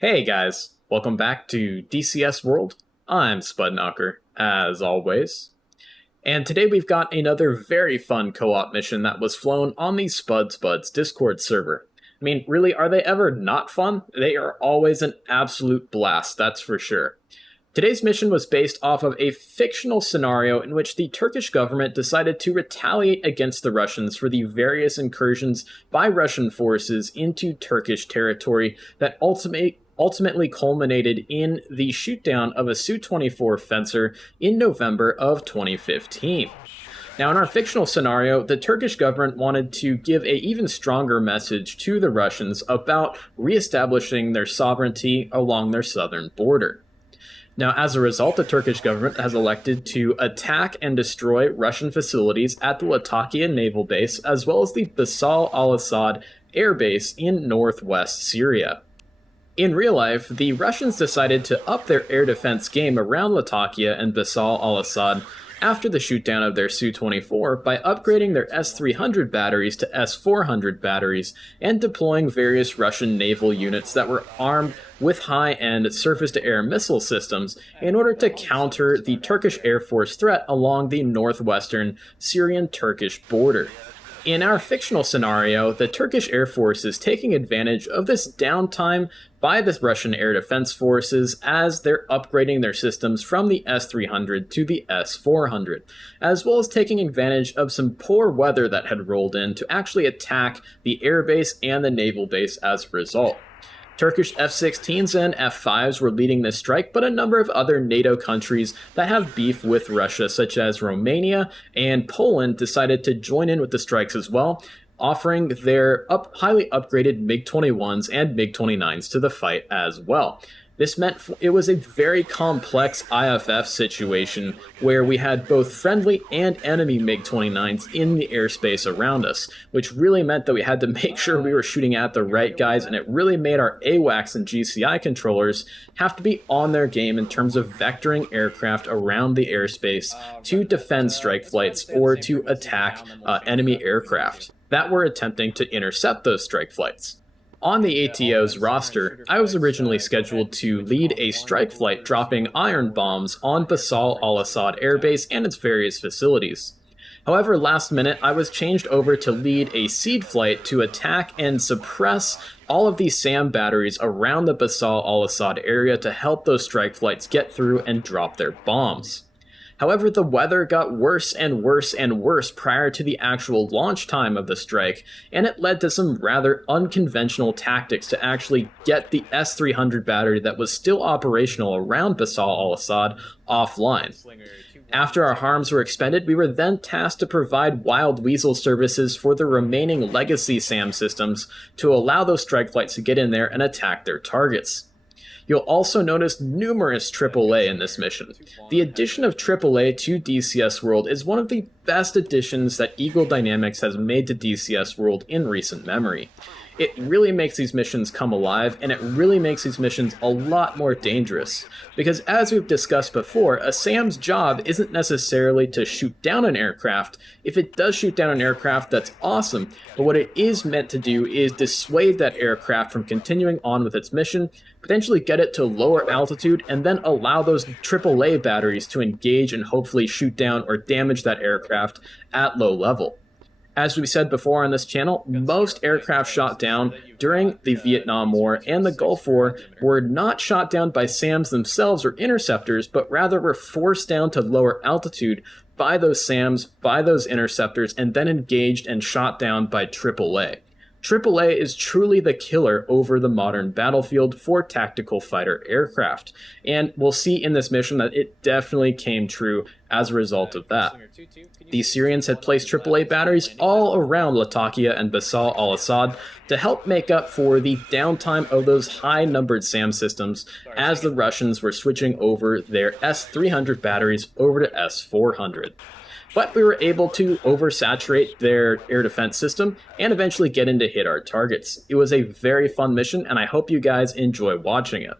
Hey guys, welcome back to DCS World. I'm Spudknocker, as always. And today we've got another very fun co-op mission that was flown on the Spuds Discord server. I mean, really, are they ever not fun? They are always an absolute blast, that's for sure. Today's mission was based off of a fictional scenario in which the Turkish government decided to retaliate against the Russians for the various incursions by Russian forces into Turkish territory that ultimately culminated in the shootdown of a Su-24 fencer in November of 2015. Now, in our fictional scenario, the Turkish government wanted to give an even stronger message to the Russians about reestablishing their sovereignty along their southern border. Now, as a result, the Turkish government has elected to attack and destroy Russian facilities at the Latakia naval base, as well as the Bassel Al-Asad Air Base in northwest Syria. In real life, the Russians decided to up their air defense game around Latakia and Bassel Al-Assad after the shootdown of their Su-24 by upgrading their S-300 batteries to S-400 batteries and deploying various Russian naval units that were armed with high-end surface-to-air missile systems in order to counter the Turkish Air Force threat along the northwestern Syrian-Turkish border. In our fictional scenario, the Turkish Air Force is taking advantage of this downtime by the Russian Air Defense Forces as they're upgrading their systems from the S-300 to the S-400, as well as taking advantage of some poor weather that had rolled in to actually attack the airbase and the naval base as a result. Turkish F-16s and F-5s were leading this strike, but a number of other NATO countries that have beef with Russia, such as Romania and Poland, decided to join in with the strikes as well, offering their highly upgraded MiG-21s and MiG-29s to the fight as well. This meant it was a very complex IFF situation where we had both friendly and enemy MiG-29s in the airspace around us, which really meant that we had to make sure we were shooting at the right guys, and it really made our AWACS and GCI controllers have to be on their game in terms of vectoring aircraft around the airspace to defend strike flights or to attack enemy aircraft that were attempting to intercept those strike flights. On the ATO's roster, I was originally scheduled to lead a strike flight dropping iron bombs on Bassel Al-Asad Air Base and its various facilities. However, last minute, I was changed over to lead a seed flight to attack and suppress all of these SAM batteries around the Bassel Al-Assad area to help those strike flights get through and drop their bombs. However, the weather got worse and worse and worse prior to the actual launch time of the strike, and it led to some rather unconventional tactics to actually get the S-300 battery that was still operational around Bassel Al-Assad offline. After our harms were expended, we were then tasked to provide Wild Weasel services for the remaining legacy SAM systems to allow those strike flights to get in there and attack their targets. You'll also notice numerous AAA in this mission. The addition of AAA to DCS World is one of the best additions that Eagle Dynamics has made to DCS World in recent memory. It really makes these missions come alive, and it really makes these missions a lot more dangerous. Because as we've discussed before, a SAM's job isn't necessarily to shoot down an aircraft. If it does shoot down an aircraft, that's awesome, but what it is meant to do is dissuade that aircraft from continuing on with its mission, potentially get it to lower altitude, and then allow those AAA batteries to engage and hopefully shoot down or damage that aircraft at low level. As we said before on this channel, most aircraft shot down during the Vietnam War and the Gulf War were not shot down by SAMs themselves or interceptors, but rather were forced down to lower altitude by those SAMs, by those interceptors, and then engaged and shot down by AAA. AAA is truly the killer over the modern battlefield for tactical fighter aircraft, and we'll see in this mission that it definitely came true as a result of that. The Syrians had placed AAA batteries all around Latakia and Bassel Al-Assad to help make up for the downtime of those high-numbered SAM systems as the Russians were switching over their S-300 batteries over to S-400. But we were able to oversaturate their air defense system and eventually get in to hit our targets. It was a very fun mission, and I hope you guys enjoy watching it.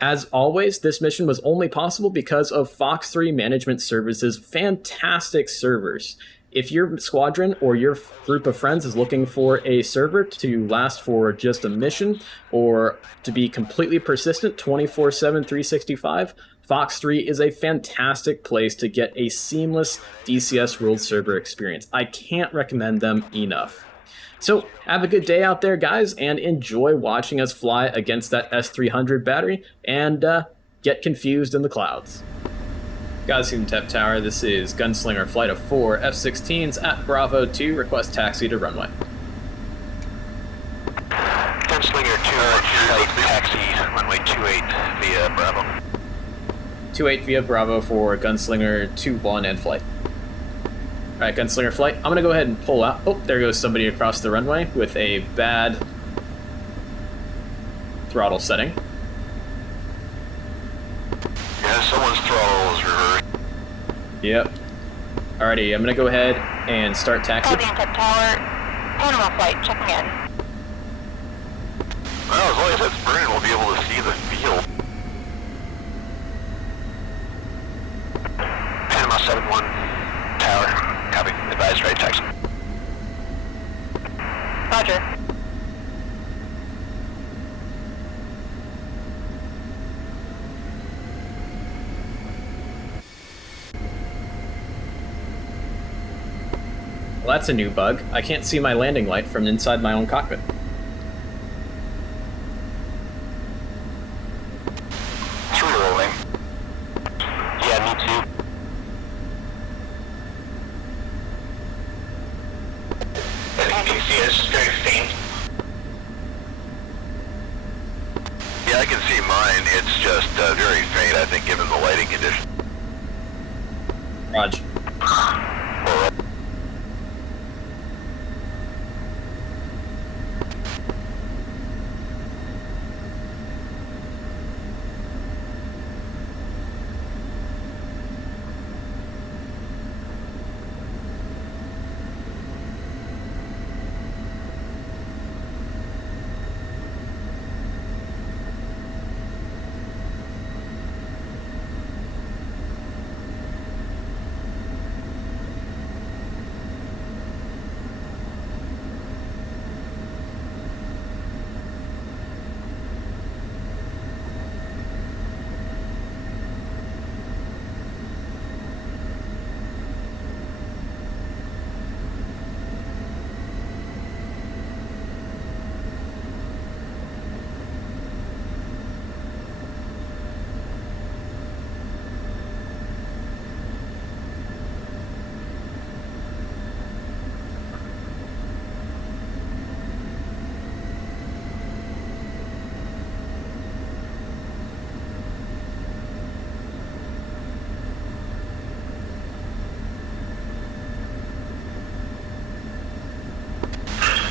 As always, this mission was only possible because of Fox 3 Management Services' fantastic servers. If your squadron or your group of friends is looking for a server to last for just a mission or to be completely persistent 24/7, 365, Fox 3 is a fantastic place to get a seamless DCS World server experience. I can't recommend them enough. So have a good day out there, guys, and enjoy watching us fly against that S-300 battery and get confused in the clouds. Guys, Team Tep Tower, this is Gunslinger Flight of 4 F-16s at Bravo 2. Request taxi to runway. Gunslinger 2, flight taxi, runway 28 via Bravo. 28 via Bravo for Gunslinger 21 and flight. Alright, Gunslinger Flight, I'm going to go ahead and pull out. Oh, there goes somebody across the runway with a bad throttle setting. Yeah, someone's throttle is reversed. Yep. Alrighty, I'm gonna go ahead and start taxi. Tep Tower, Panama flight, checking in. Well, as long as that's burning, we'll be able to see the field. Panama 71, Tower, copy, advise right taxi. Roger. Well, that's a new bug. I can't see my landing light from inside my own cockpit. Through rolling. Yeah, me too. As you can see, it's very faint. Yeah, I can see mine. It's just very faint, I think, given the lighting condition. Raj.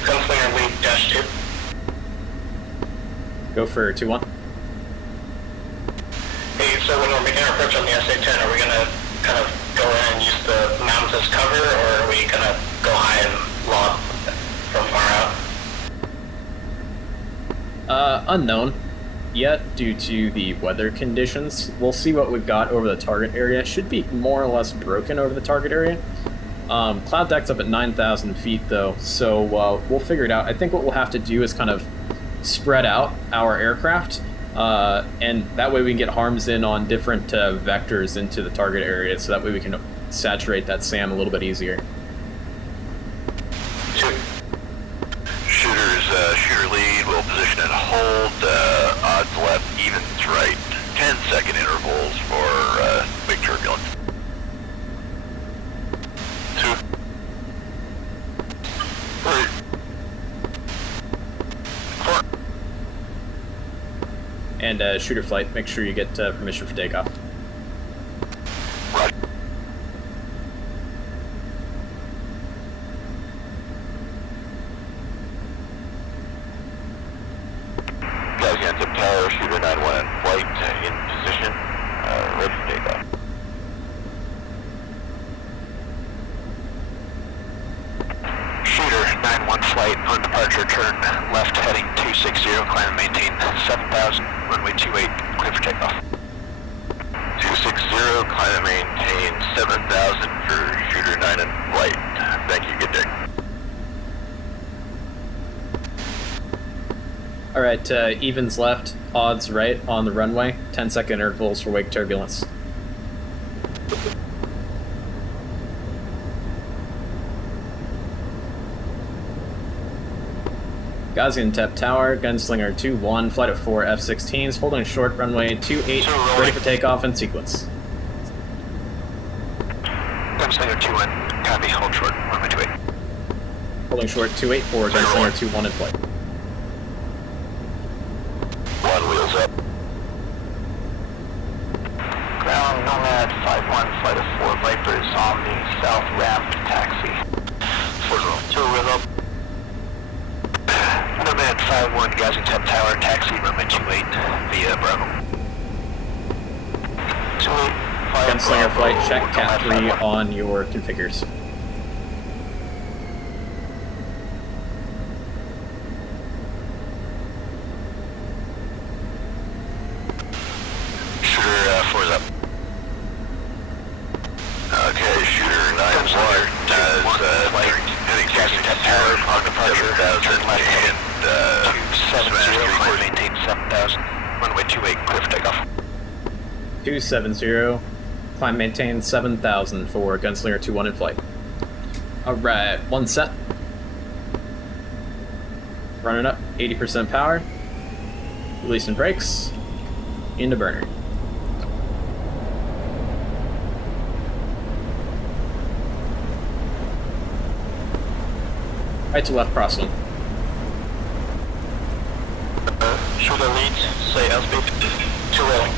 Gunslinger lead dash 2. Go for 2-1. Hey, so when we're making our approach on the SA-10, are we gonna kind of go in and use the mountains as cover, or are we gonna go high and lob from far out? Unknown yet due to the weather conditions. We'll see what we've got over the target area. It should be more or less broken over the target area. Cloud deck's up at 9,000 feet though, so we'll figure it out. I think what we'll have to do is kind of spread out our aircraft, and that way we can get harms in on different vectors into the target area, so that way we can saturate that SAM a little bit easier. Shooter lead, will position and hold, odds left, evens right, 10-second intervals for big turbulence. 2. 3. 4. And shooter flight, make sure you get permission for takeoff. Roger. Guys, again, tip tower, shooter 9-1 in flight, in position, ready for takeoff. Shooter 9-1 flight, on departure, turn left heading 260, climb and maintain 7,000, runway 28, clear for takeoff. 260, climb and maintain 7,000 for shooter 9 in flight. Thank you, good day. Alright, evens left, odds right on the runway, 10-second intervals for wake turbulence. Gaziantep Tower, Gunslinger 2-1, flight of 4 F-16s, holding short runway 28, ready for takeoff and sequence. Gunslinger 2-1, copy, hold short, runway 28. Holding short 28 for Gunslinger 2-1 in flight. 1 wheels up. Ground Nomad 5-1, flight of 4 Vipers on the south ramp, taxi. 2 wheel up. Nomad 5-1, Gaziantep Tower, taxi, runway 28 via Bravo. 28, Gunslinger flight, check Cat 3 on your configures. Shooter 4's up. Okay, shooter 9-1 does heading Gaziantep Tower on departure 7,000 and smash 3 maintain 7,000. Runway 28, clear for takeoff. 270, climb maintain 7,000 for Gunslinger 2-1 in flight. Alright, one set. Running up, 80% power. Releasing brakes. Into burner. Right to left crosswind. Shooter leads, say airspeed, 2 rolling.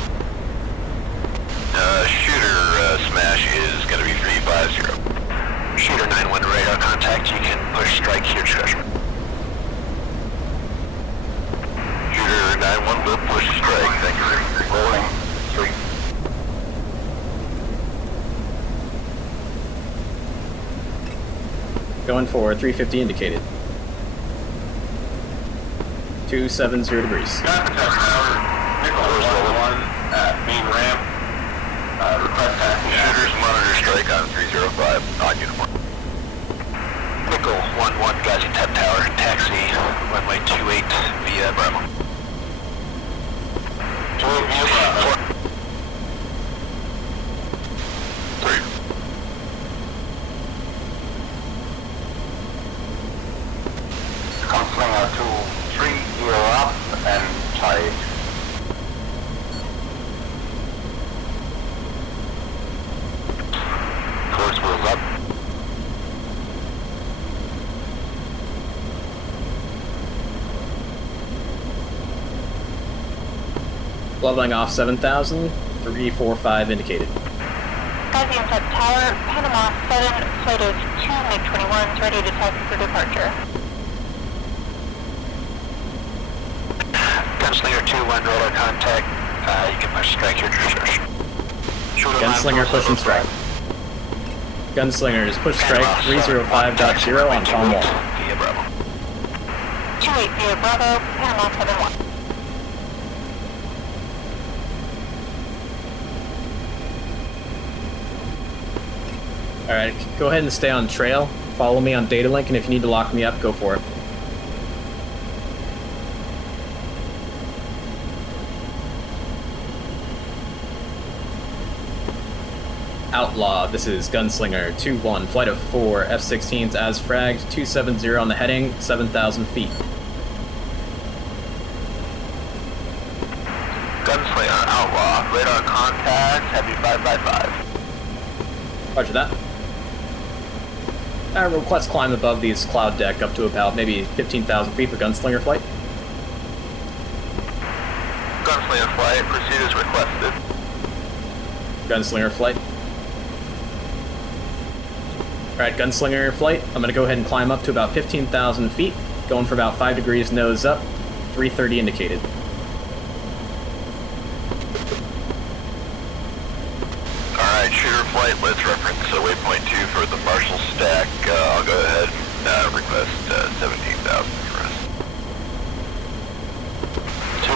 Shooter smash is going to be 350. Shooter 9-1 radar contact, you can push strike here discretion. Shooter 9-1 will push strike, thank you. Rolling, 3. Going for 350 indicated. 270 degrees. Gaziantep Tower, Nicholas 1 at main ramp. Request taxi. Shooters monitor strike on 305, on uniform. Nickel 1-1, Gaziantep Tower, taxi, runway 28 via Bravo. 28 via Bravo. 3. Gunslinger 2-3, gear up and tight. Course wheels up. Leveling off 7,000, 345 indicated. Gaziantep Tower, Panama 7, flight of 2 MiG-29s ready to taxi for departure. Gunslinger 2-1 radar contact, you can push strike here discretion. Gunslinger pushing strike. Gunslinger is push strike 305.0 on Tom Wall. Via Bravo. 28 via Bravo, Panama 7-1. Alright, go ahead and stay on trail. Follow me on data link, and if you need to lock me up, go for it. Outlaw, this is Gunslinger 2-1, flight of 4 F-16s as fragged, 270 on the heading, 7,000 feet. Gunslinger Outlaw, radar contact, heavy 5x5. Roger that. Request climb above these cloud deck up to about maybe 15,000 feet for Gunslinger flight. Gunslinger flight, proceed as requested. Gunslinger flight. Alright, Gunslinger flight. I'm going to go ahead and climb up to about 15,000 feet, going for about 5 degrees nose up, 330 indicated. Alright, shooter flight, let's reference waypoint 2 for the Marshall stack. I'll go ahead and request 17,000 for us.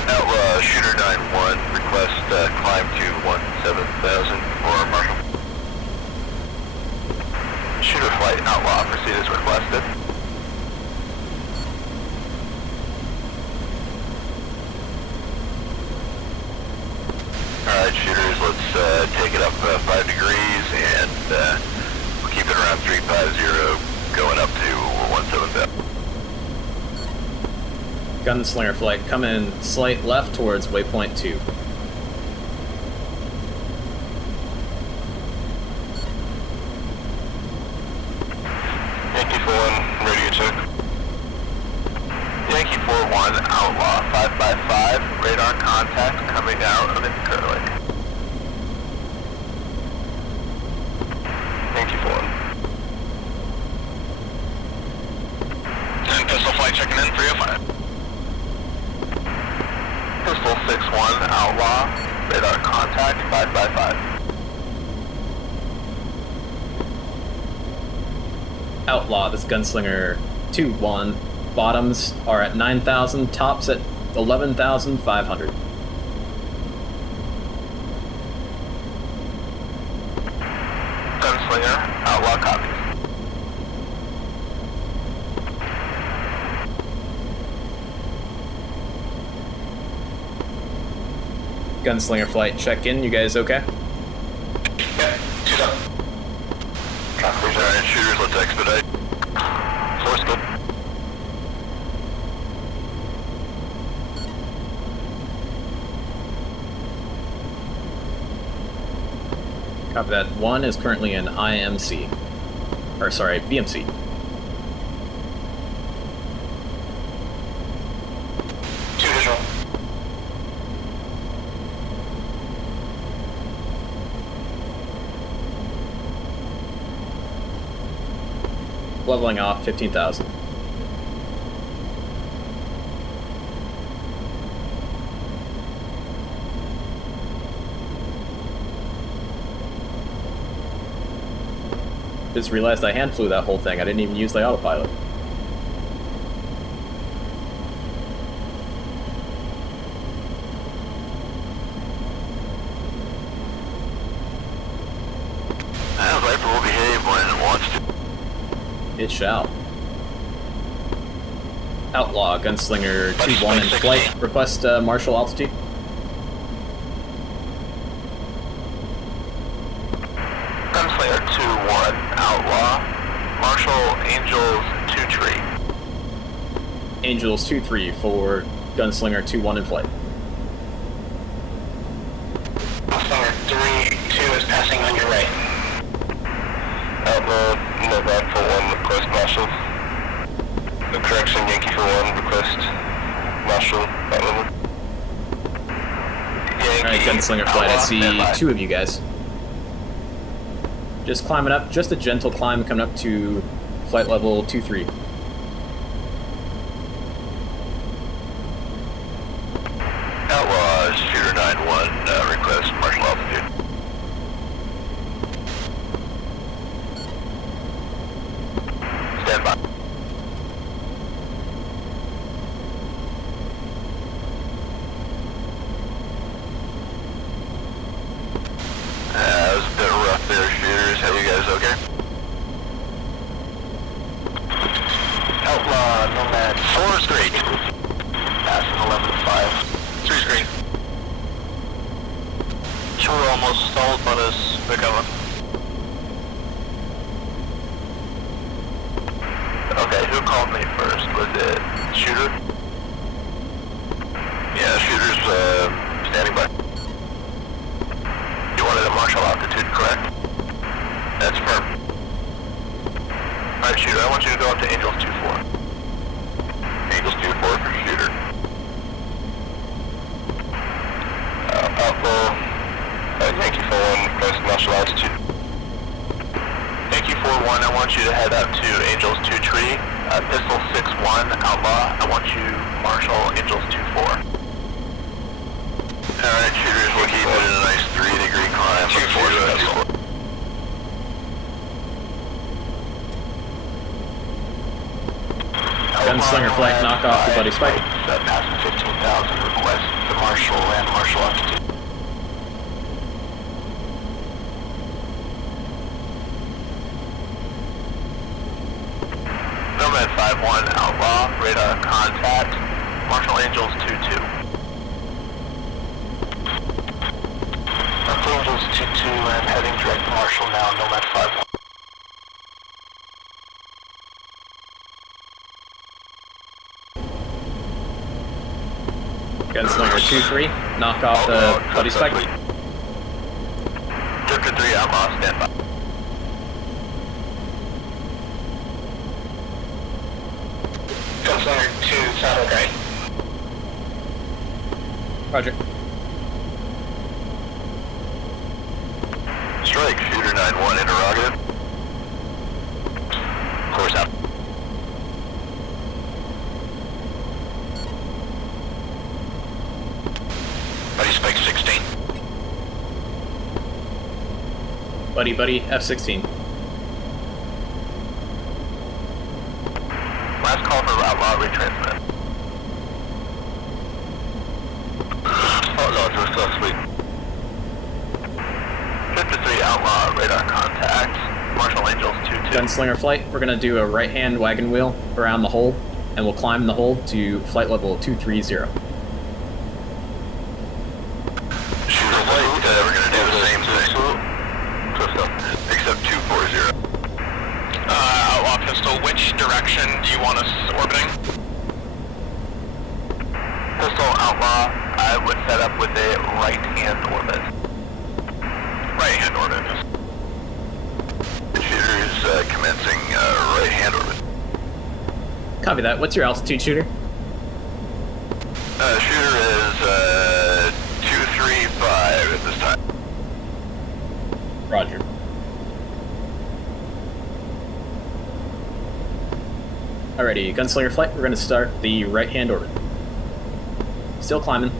Outlaw, shooter 9-1, request climb to 17,000 for Marshal. Shooter flight outlaw, proceed as requested. Alright, shooters, let's take it up 5 degrees and we'll keep it around 350, going up to 17,000. Gunslinger flight, come in slight left towards waypoint 2. Yankee 4-1, radio check. Yankee 4-1, outlaw 555, radar contact coming out of Incurlink. Yankee 4-1. And pistol flight checking in, 305. Pistol 6-1, outlaw, radar contact 555. Outlaw, this Gunslinger 2-1. Bottoms are at 9,000, tops at 11,500. Gunslinger, outlaw copies. Gunslinger flight, check in. You guys okay? Yeah, 2 up. Alright, shooters, let's expedite. Source good. Copy that. 1 is currently in IMC. Or, sorry, VMC. Visual. Leveling off 15,000. Just realized I hand flew that whole thing. I didn't even use the autopilot. Viper will behave when it wants to. It shall. Outlaw, Gunslinger 2-1 in flight. Request marshal altitude. Gunslinger 2-1, outlaw. Marshal Angels 2-3. Angels 2-3 for Gunslinger 2-1 in flight. Gunslinger 3-2 is passing on your right. Outlaw, no back for 1, request marshal. No correction, Yankee for 1, request marshal. Alright, Gunslinger flight, I see 2 of you guys. Just climbing up, just a gentle climb coming up to flight level 2-3. Outlaw, shooter 9-1, request marshal altitude. Stand by. That was a bit rough there, shooters. Are you guys okay? Outlaw, Nomad. 4's great. Passing 11-5. 3's great. 2 are almost stalled, but is recovering. Okay, who called me first? Was it Shooter? Yeah, Shooter's standing by. You wanted a marshal altitude, correct? That's firm. Alright, Shooter, I want you to go up to Angels 2-4. Angels 2-4 for Shooter. Outlaw, Yankee 4-1, request marshal altitude. Yankee 4-1, I want you to head up to Angels 2-3. Pistol 6-1, Outlaw, I want you marshal Angels 2-4. Alright, shooters, we'll keep it in a nice 3-degree climb. 2-4. Gunslinger flight, knock off your buddy Spike. Passing 15,000, request the marshal and marshal altitude. 5-1 Outlaw, radar contact, Marshall Angels 2-2. Angels 2-2 and heading direct to Marshall now, Nomad 5-1. Gunslinger 2-3, knock off the buddy spike. Drifter 3 Outlaw, stand by. Gunslinger 2, saddle right. Roger. Strike, shooter 9-1, interrogative. Course out. Buddy spike 16. Buddy, F-16. Last call for Outlaw, retransmit. Oh no, we're so sweet. 53 Outlaw, radar contact. Marshall Angels 2-2. Gunslinger flight, we're going to do a right-hand wagon wheel around the hole, and we'll climb the hole to flight level 230. Shooter flight, we're going to do the same thing. Except 240. Outlaw pistol, which direction do you want us orbiting? Pistol Outlaw, I would set up with a right-hand orbit. Right-hand orbit. Shooter is commencing right-hand orbit. Copy that. What's your altitude, shooter? Shooter is 235 at this time. Roger. Alrighty, Gunslinger flight, we're going to start the right-hand orbit. Still climbing.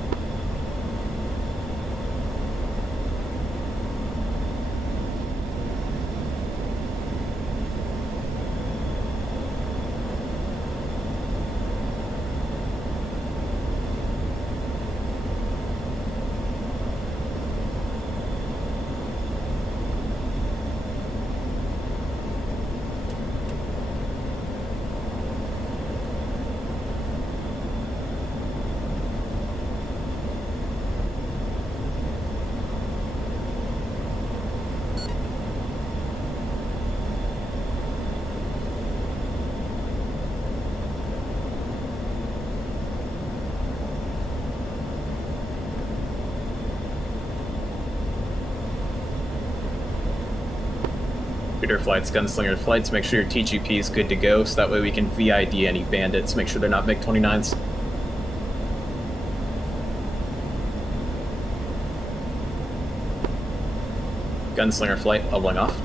Shooter flights, Gunslinger flights, make sure your TGP is good to go, so that way we can VID any bandits, make sure they're not MiG-29s. Gunslinger flight, leveling off.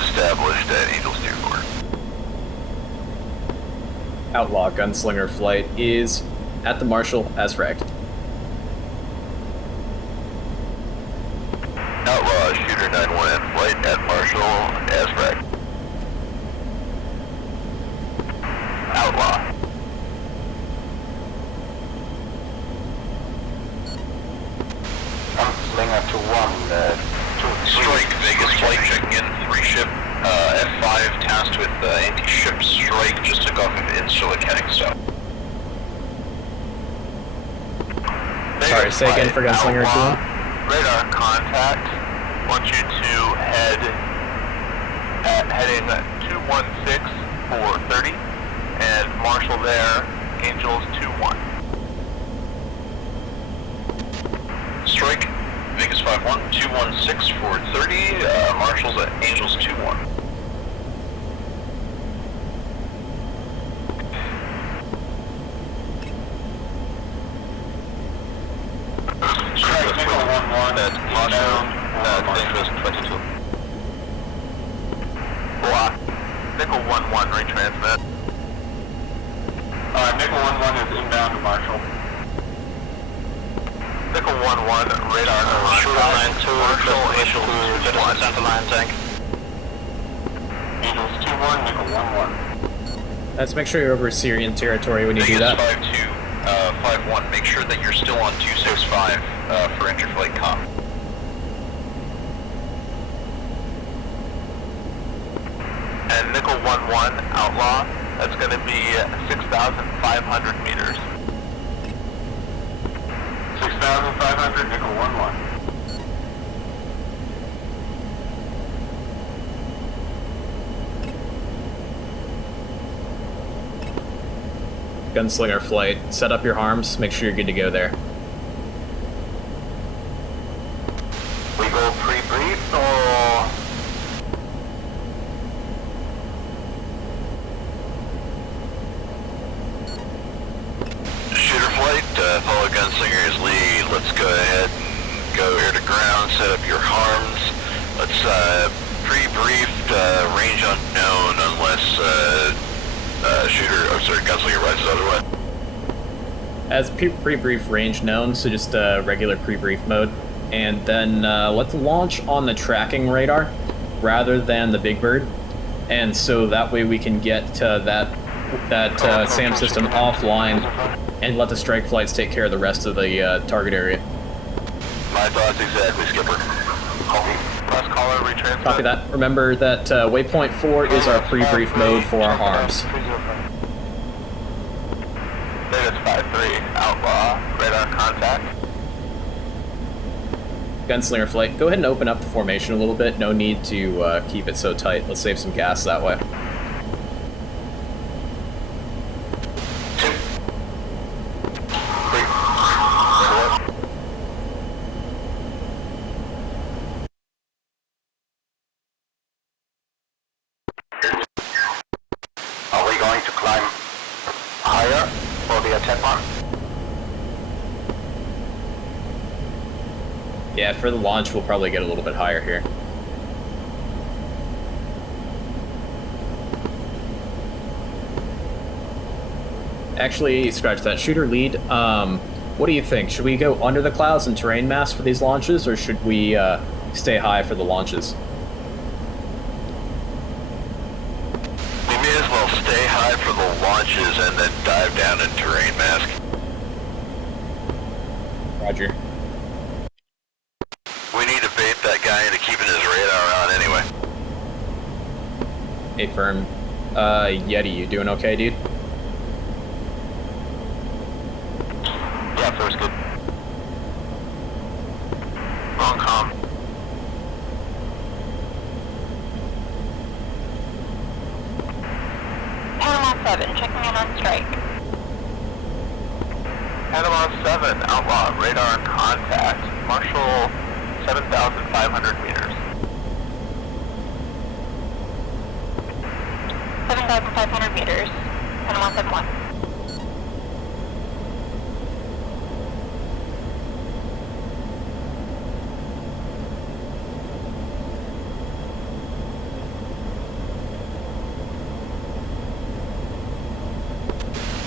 Established at Angels 24. Outlaw Gunslinger flight is at the Marshall as fragged. Outlaw shooter 9-1 flight at Marshall as fragged. Outlaw. Gunslinger to 1, Strike, Vegas flight checking in, 3 ship, F5 tasked with anti-ship strike, just took off of insular canning stuff. Sorry, say again for Gunslinger 2. Radar contact, want you to head at heading 216 for 30, and Marshall there, Angels 2-1. Strike. Vegas 5-1, 216 for 30, Marshall's at Angels 2-1. Strike, Nickel 1-1 at Marshall, Dangerous 22. Block, Nickel 1-1, retransmit. Nickel 1-1 is inbound to Marshall. 1-1, radar Shooter 9-2, Marshall issue Eagles citizen center line tank. Eagles 2-1, nickel 1-1. Let's make sure you're over Syrian territory when you do that. 5-2, 5-1, make sure that you're still on 265 for interflight comm. And nickel 1-1, outlaw, that's going to be 6,500 meters. 6,500, nickel 1-1. Gunslinger flight. Set up your harms. Make sure you're good to go there. We go pre-brief or... Shooter flight, follow Gunslinger's lead. Let's go ahead and go air to ground, set up your harms. Let's pre-briefed, range unknown unless Gunslinger rises other way. As pre-brief range known, so just regular pre-brief mode. And then let's launch on the tracking radar rather than the Big Bird. And so that way we can get that SAM system offline and let the strike flights take care of the rest of the target area. My thoughts exactly, Skipper. Copy. Last caller, retransmit. Copy that. Remember that waypoint 4 is our pre-brief mode for our harms. Davis 5-3, outlaw, radar contact. Gunslinger flight, go ahead and open up the formation a little bit. No need to keep it so tight. Let's save some gas that way. Are we going to climb higher for the attack mark? Yeah, for the launch, we'll probably get a little bit higher here. Actually, scratch that. Shooter lead. What do you think? Should we go under the clouds and terrain mass for these launches, or should we stay high for the launches? We may as well stay high for the launches and then dive down in terrain mask. Roger. We need to bait that guy into keeping his radar on anyway. Hey, firm. Yeti, you doing okay, dude? Yeah, first good. Wrong comm. Panama 7, checking in on strike. Panama 7, outlaw, radar contact. Marshall 7,500 meters. 7,500 meters. Panama 7-1.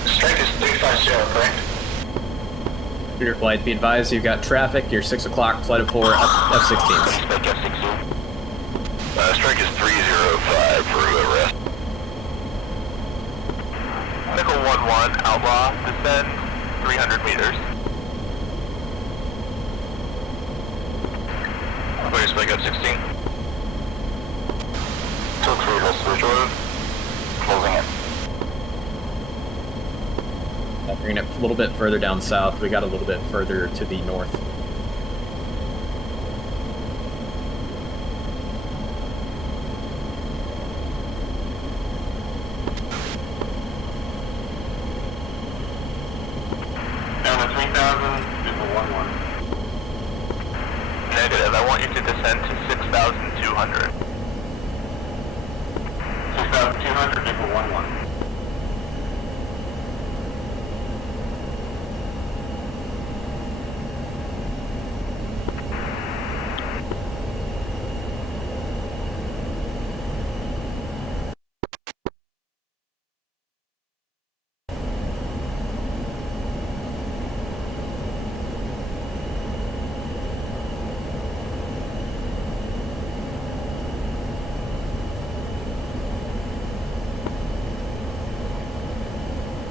Strike is 350, correct? Shooter flight, be advised you've got traffic. You're 6 o'clock, flight of 4, F-16. Strike F-16. Strike is 305 for arrest. Nickel 1-1, outlaw, descend 300 meters. Please make F-16. 2-3, let's visual. Closing it. Bringing it a little bit further down south. We got a little bit further to the north. Down to 3,000, nickel 1-1. Negative, I want you to descend to 6,200. 6,200, nickel 1-1.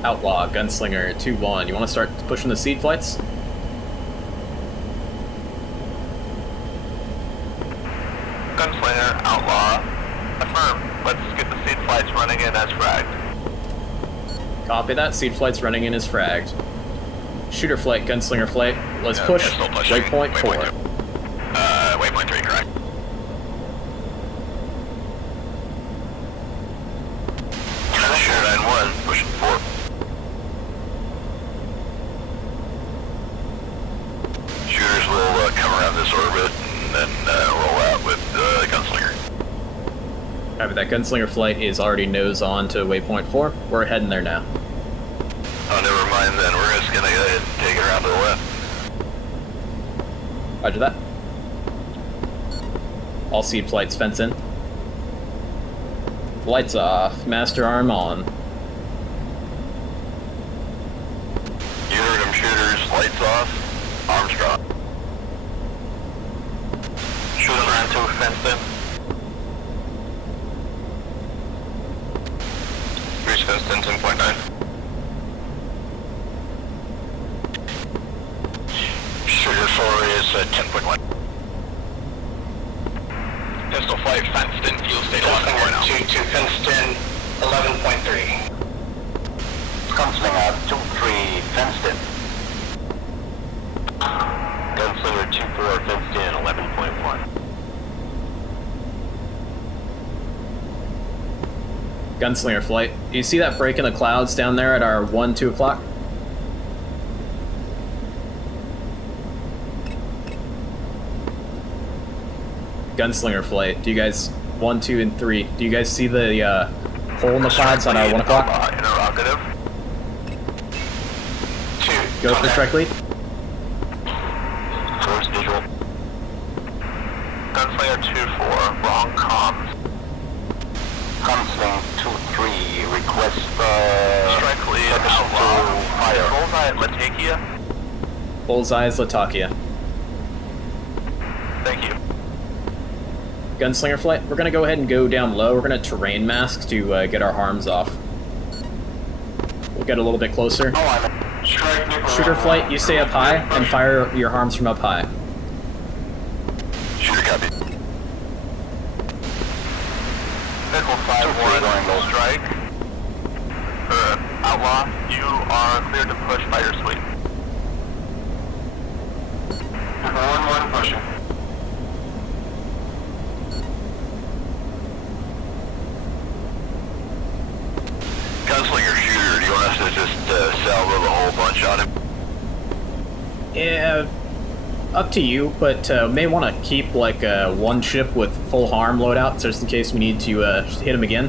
Outlaw, Gunslinger, 2-1. You want to start pushing the seed flights? Gunslinger, Outlaw, affirm. Let's get the seed flights running in as fragged. Copy that. Seed flight's running in as fragged. Shooter flight, Gunslinger flight. Let's push. Waypoint 4. Waypoint 3, correct. Shooter 9-1, pushing 4. Shooters will come around this orbit and then roll out with Gunslinger. Copy that. Gunslinger flight is already nose on to waypoint 4. We're heading there now. Oh, never mind then. We're just gonna go ahead and take it around to the left. Roger that. All seed flights fence in. Lights off. Master arm on. You heard them, shooters. Lights off. Arms drop. Shooter ran 2 fenced in. Breach fenced in 10.9. Shooter 4 is 10.1. Pistol flight fenced in, fuel state 11.2, 2 fenced in, 11.3. Gunslinger 2-3 fenced in. Gunslinger 2-4 fenced in, 11.1. Gunslinger flight. Do you see that break in the clouds down there at our 1-2 o'clock? Gunslinger flight. Do you guys 1, 2, and 3? Do you guys see the hole in the clouds on our 1 o'clock? Interrogative. 2. Go for strike lead. Source visual. Gunslinger 2-4, wrong comms. Gunslinger 2-3 request Strike lead, permission to fire. fire. Bullseye at Latakia. Bullseye is Latakia. Thank you. Gunslinger flight. We're gonna go ahead and go down low. We're gonna terrain mask to get our harms off. We'll get a little bit closer. Shooter flight, you stay up high and fire your harms from up high. Shooter copy. Nickel 5-1, strike. Outlaw, you are cleared to push fighter sweep. Number 1-1 pushing. Gunslinger shooter, do you want us to just salvo the whole bunch on him? Yeah, up to you, but may want to keep like one ship with full harm loadout just in case we need to hit him again.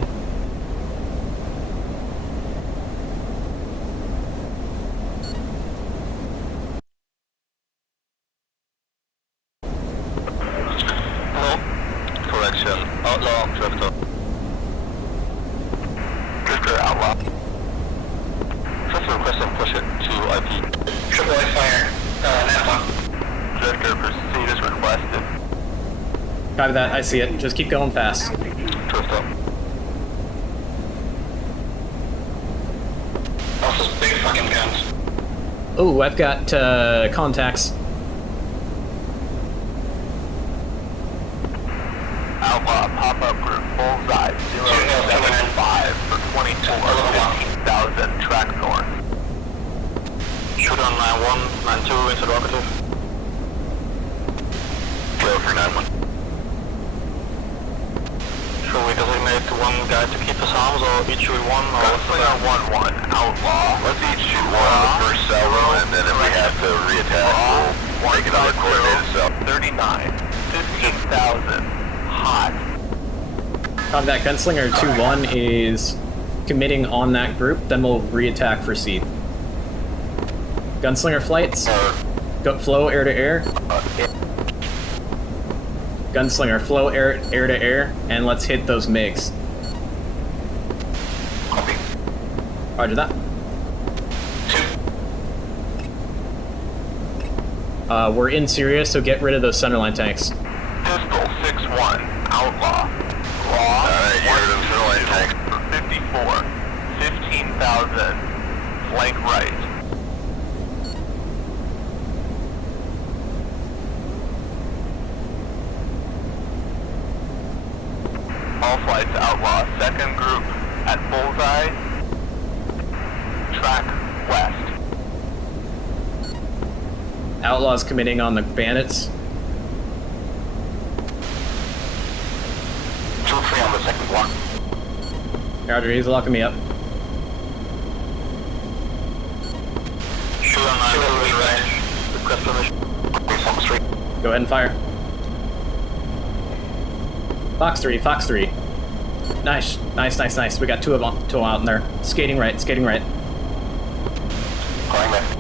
No. Correction. Outlaw, Drifter. Drifter, Outlaw. Drifter requesting push it to IP. Triple A fire. Napa. Drifter, proceed as requested. Copy that, I see it. Just keep going fast. Drift up. Also big fucking guns. Oh, I've got contacts. Outlaw, pop-up group, bullseye, 075 for 24, 15,000, track north. Shoot on 9-1, 9-2, interrogative. Go for 9-1. Should we designate one guy to keep his arms, or each shoot one, or Gunslinger 1-1, outlaw. Let's each shoot one on the first salvo, and then if we have to re-attack, we'll make another coordinated salvo. 39, 15,000. Hot. Copy that. Gunslinger 2-1 is committing on that group, then we'll re-attack for seed. Gunslinger flights. Go flow air to air. Gunslinger flow air to air, and let's hit those MiGs. Copy. Roger that. 2. We're in Syria, so get rid of those centerline tanks. Pistol 6-1, outlaw. Raw. Alright, you heard him, centerline tank. 54, 15,000. flank right. All flights outlaw. Second group at bullseye. Track west. Outlaws committing on the bandits. 2-3 on the second one. Roger, he's locking me up. Shoot on 9 range. Request permission. Fox 3. Go ahead and fire. Fox 3, Fox 3. Nice, nice, nice, nice. We got two of them out in there. Skating right, skating right. Calling left.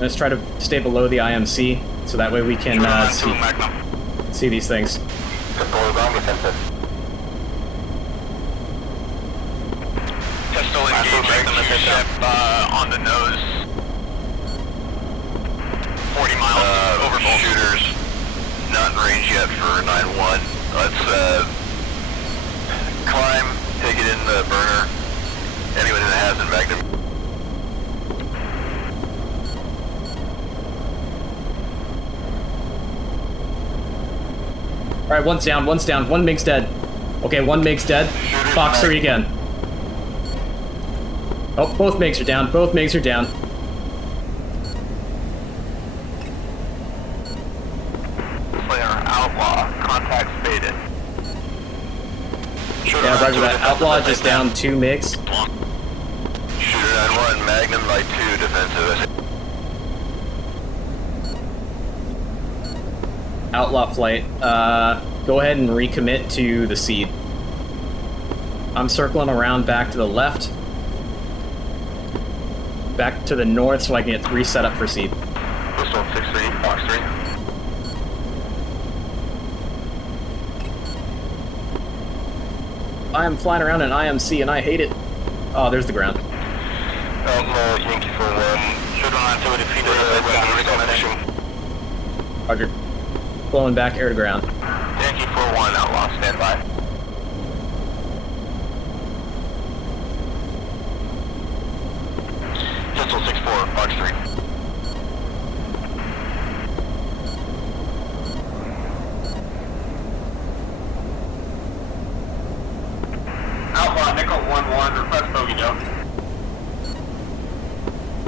Let's try to stay below the IMC, so that way we can see these things. Control ground defensive. Pistol engaging the ship on the nose. 40 miles over shooters. Not in range yet for 9-1. Let's climb, take it in the burner. Anyone that has a magnum. Alright, one's down, one's down. One MiG's dead. Okay, one MiG's dead. Fox 3 again. Oh, both MiGs are down. Both MiGs are down. Outlaw, contact faded. Yeah, roger that. Outlaw just down 2 MiGs. Shooter 9-1, Magnum by 2, defensive. Outlaw flight. Go ahead and recommit to the seed. I'm circling around back to the left. Back to the north so I can get reset up for seed. Pistol 6-3, Fox 3. I am flying around an IMC and I hate it. Oh, there's the ground. Outlaw, Yankee 4-1. Shooter on to a defeated recommendation. Roger. Blowing back air to ground. Yankee 4-1, Outlaw, stand by. Pistol 6-4, Fox 3. Outlaw, Nickel 1-1, request bogey down.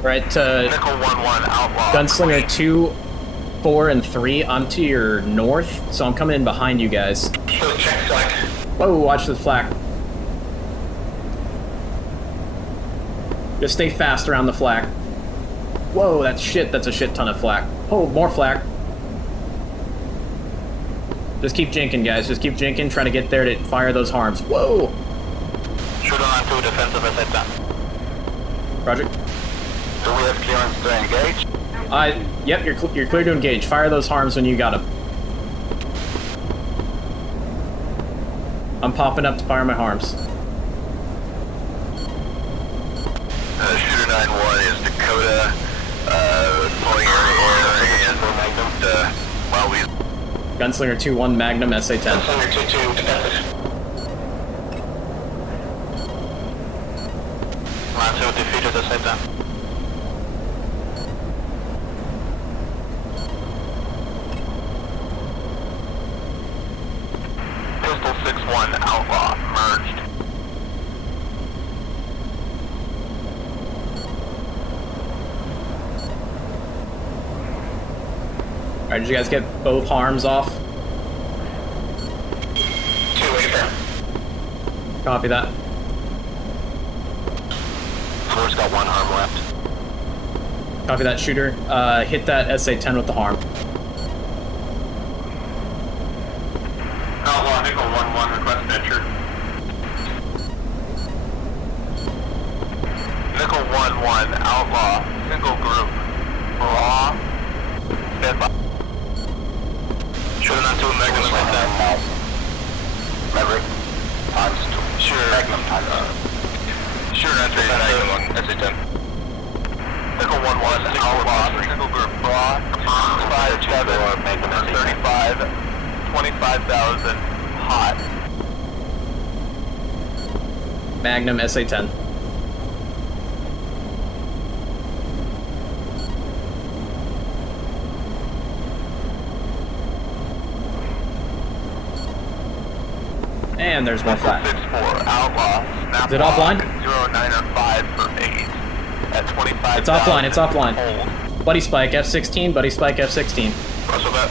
Right, Nickel 1-1, Outlaw. Gunslinger 2, 4, and 3. I'm to your north, so I'm coming in behind you guys. Show check flag. Whoa, watch the flak. Just stay fast around the flak. Whoa, that's a shit ton of flak. Oh, more flak. Just keep jinking, guys. Just keep jinking, trying to get there to fire those harms. Whoa! Shoot on to defensive at that time. Roger. Do we have clearance to engage? Yep, you're clear to engage. Fire those harms when you got them. I'm popping up to fire my harms. Shooter 9-1 is Dakota, pulling air and while we... Gunslinger 2-1 Magnum SA-10. Gunslinger 2-2 defensive. Lanzo defeated the SA-10. Pistol 6-1, Outlaw, merged. Alright, did you guys get both harms off? 2-way firm. Copy that. Floor's got 1 harm left. Copy that, shooter. Hit that SA-10 with the harm. Outlaw, Nickel 1-1, request venture. Nickel 1-1, Outlaw, single group. Raw, stand by. Shooting onto a Magnum right now. Maverick times 2. Sure. Magnum times 2. Shooting onto a Magnum on SA-10. Nickel 1-1, Outlaw, single group. Raw, 5-7, 35, 25,000, hot. Magnum SA-10. And there's more flat. 6-4, Outlaw. Snap Is it offline? 095 for 8. At 25. It's offline, it's offline. Hold. Buddy Spike F-16, Buddy Spike F-16. Russell that.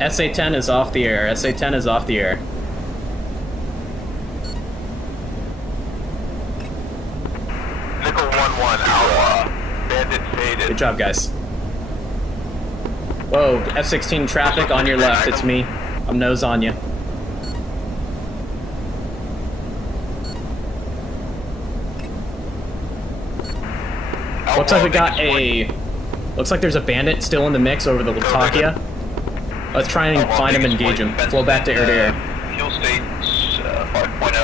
SA-10 is off the air, SA-10 is off the air. Nickel 1-1, Outlaw. Bandit faded. Good job, guys. Whoa, F-16 traffic on your left, it's me. I'm nose on you. Looks like we got a... Looks like there's a bandit still in the mix over the Latakia. Let's try and find him and engage him. Flow back to air-to-air. Fuel states 5.0.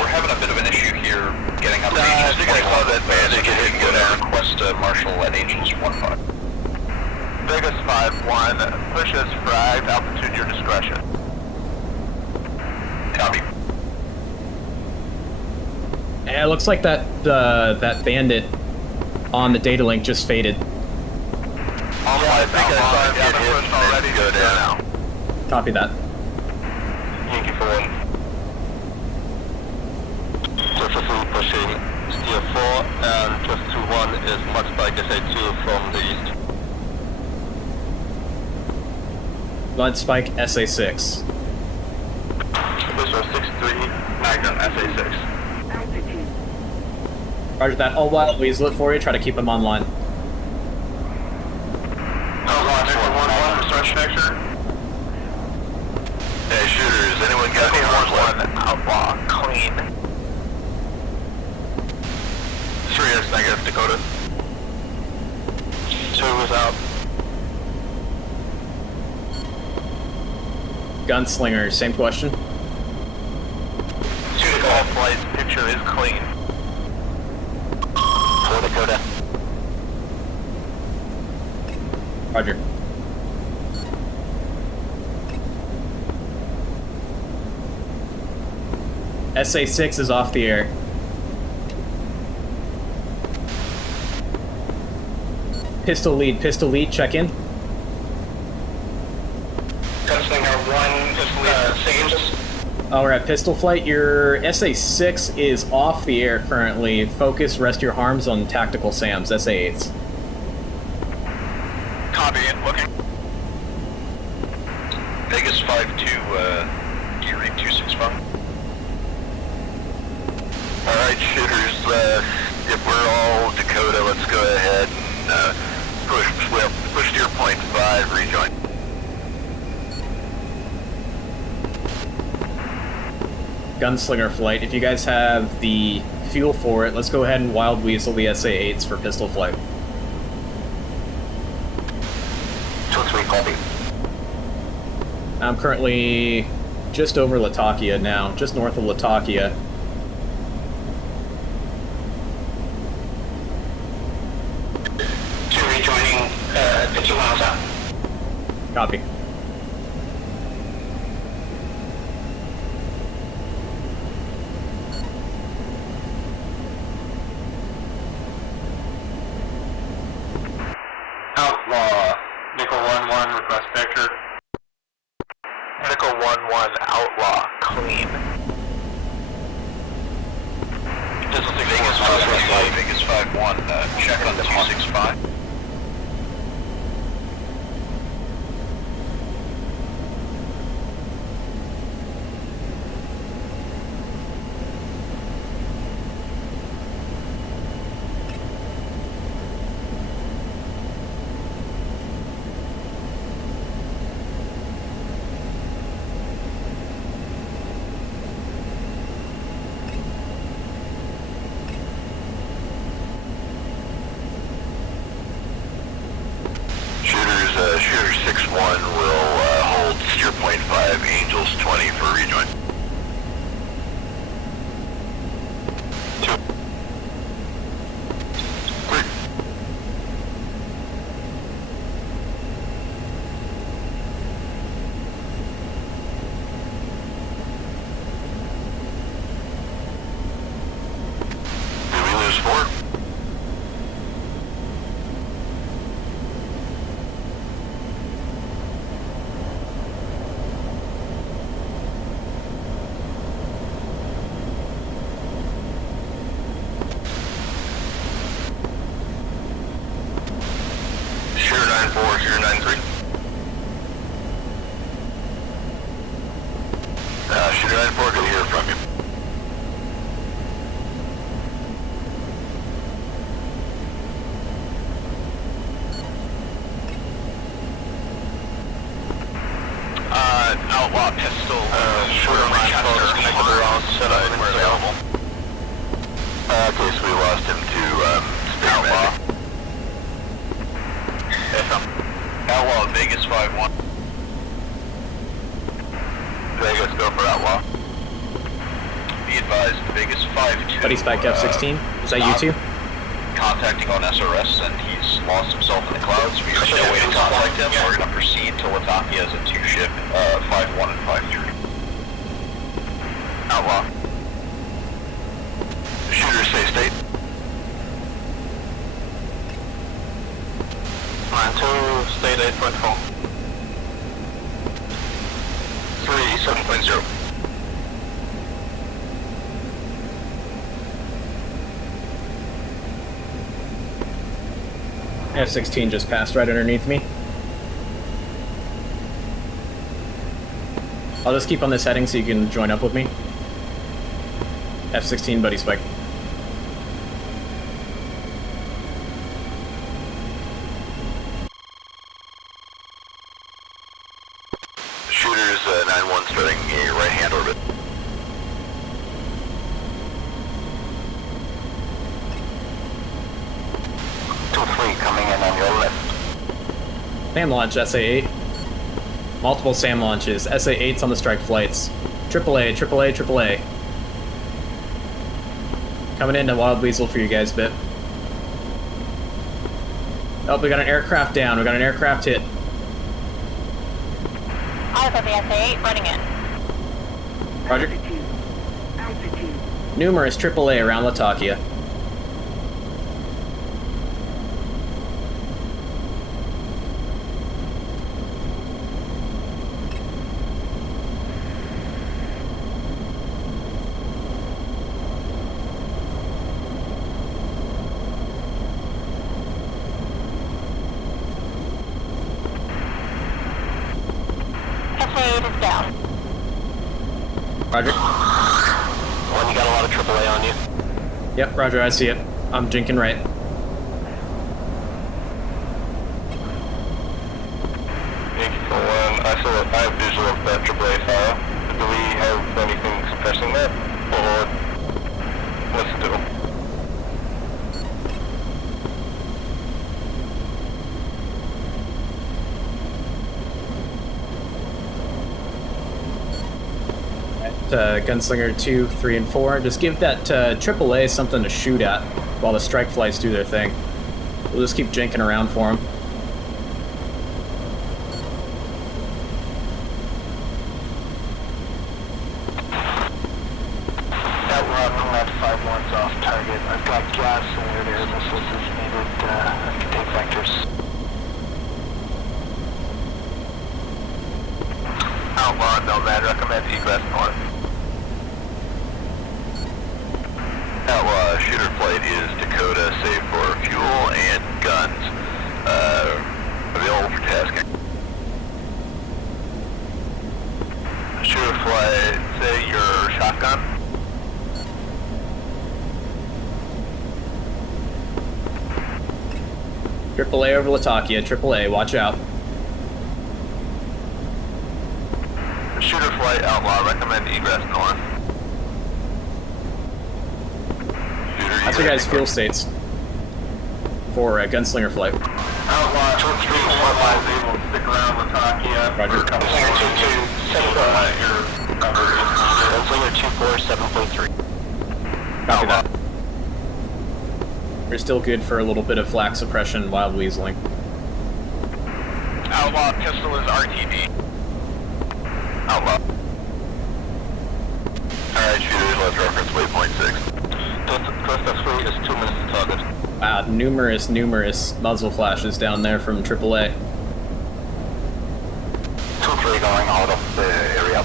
We're having a bit of an issue here getting up. I think I saw that bandit get hit and go down. Request Marshal at Angels 1-5. Vegas 5-1, push as fragged, altitude your discretion. Copy. Yeah, it looks like that that bandit on the data link just faded. I think I saw him get hit already. Go down. Copy that. Yankee 4-1. Successful pushing steer 4 and just 2-1 is much like SA2 from the east. Blood Spike SA-6. Bishop 6-3, Magnum SA-6. Roger that. All wild weasel it for you. Try to keep him online. Hey, shooters, anyone got any horns left? Outlaw, clean. 3S negative, Dakota. 2 is out. Gunslinger, same question. 2 to go. All flights, picture is clean. 4 Dakota. Roger. SA-6 is off the air. Pistol lead, check in. Gunslinger 1, Sages. Oh, we're at pistol flight. Your SA-6 is off the air currently. Focus, rest your harms on tactical SAMs, SA-8s. Copy it, looking. Vegas 5-2, Geary 265. Alright, shooters, if we're all Dakota, let's go ahead and push to your point 5, rejoin. Gunslinger flight. If you guys have the fuel for it, let's go ahead and wild weasel the SA-8s for pistol flight. 2-3, copy. I'm currently just over Latakia now, just north of Latakia. Rejoining 50 miles out. Copy. Outlaw, Nickel 1-1, request vector. Nickel 1-1, Outlaw, clean. Vegas 5-1, check on the 265. Shooters 4. Shooter 9-4, Shooter 9-3. Shooter 9-4, good to hear from you. Outlaw pistol. Shooter 9-4 disconnected around, set up and available. Okay, so we lost him to Outlaw. Outlaw, Vegas 5-1. Vegas, go for Outlaw. Be advised, Vegas 5-2. Buddy Spike F-16, is that you two? Contacting on SRS, and he's lost himself in the clouds. We are still waiting to contact him. We're going to proceed to Latakia as a 2-ship, 5-1 and 5-3. Outlaw. Shooter, stay state. 9-2, state 8.4. 3, 7.0. F-16 just passed right underneath me. I'll just keep on this heading so you can join up with me. F-16, Buddy Spike. Shooters 9-1 starting a right-hand orbit. Coming in on your left. SAM launch, SA-8. Multiple SAM launches. SA-8's on the strike flights. AAA, AAA, AAA. Coming into Wild Weasel for you guys a bit. Oh, we got an aircraft down. We got an aircraft hit. Eyes on the SA-8 running in. Roger. Numerous AAA around Latakia. SA-8 is down. Roger. One, you got a lot of AAA on you. Yep, Roger, I see it. I'm jinking right. I have visual of that AAA fire. Do we have anything suppressing that? Or what's it do? Gunslinger 2, 3, and 4. Just give that AAA something to shoot at while the strike flights do their thing. We'll just keep jinking around for them. That 5-1's off target. I've got gas and air missiles if needed. I can take vectors. Outlaw, Nomad, recommend egress north. Outlaw, shooter flight is Dakota, save for fuel and guns. Available for tasking. Shooter flight, say your shotgun. AAA over Latakia. AAA, watch out. Shooter flight, Outlaw, recommend egress north. Shooter, How's your guys' fuel states for Gunslinger flight? Outlaw 2-3-4-5, stick around Latakia. Roger. Gunslinger 2-2, your cover is Gunslinger 2-4, 7.3. Copy that. We're still good for a little bit of FLAK suppression while weaseling. Outlaw, pistol is RTB. Outlaw. Alright, shooters, let's reference waypoint 6. Costa 3 is 2 minutes Wow, numerous muzzle flashes down there from AAA. 2-3 going out of the area.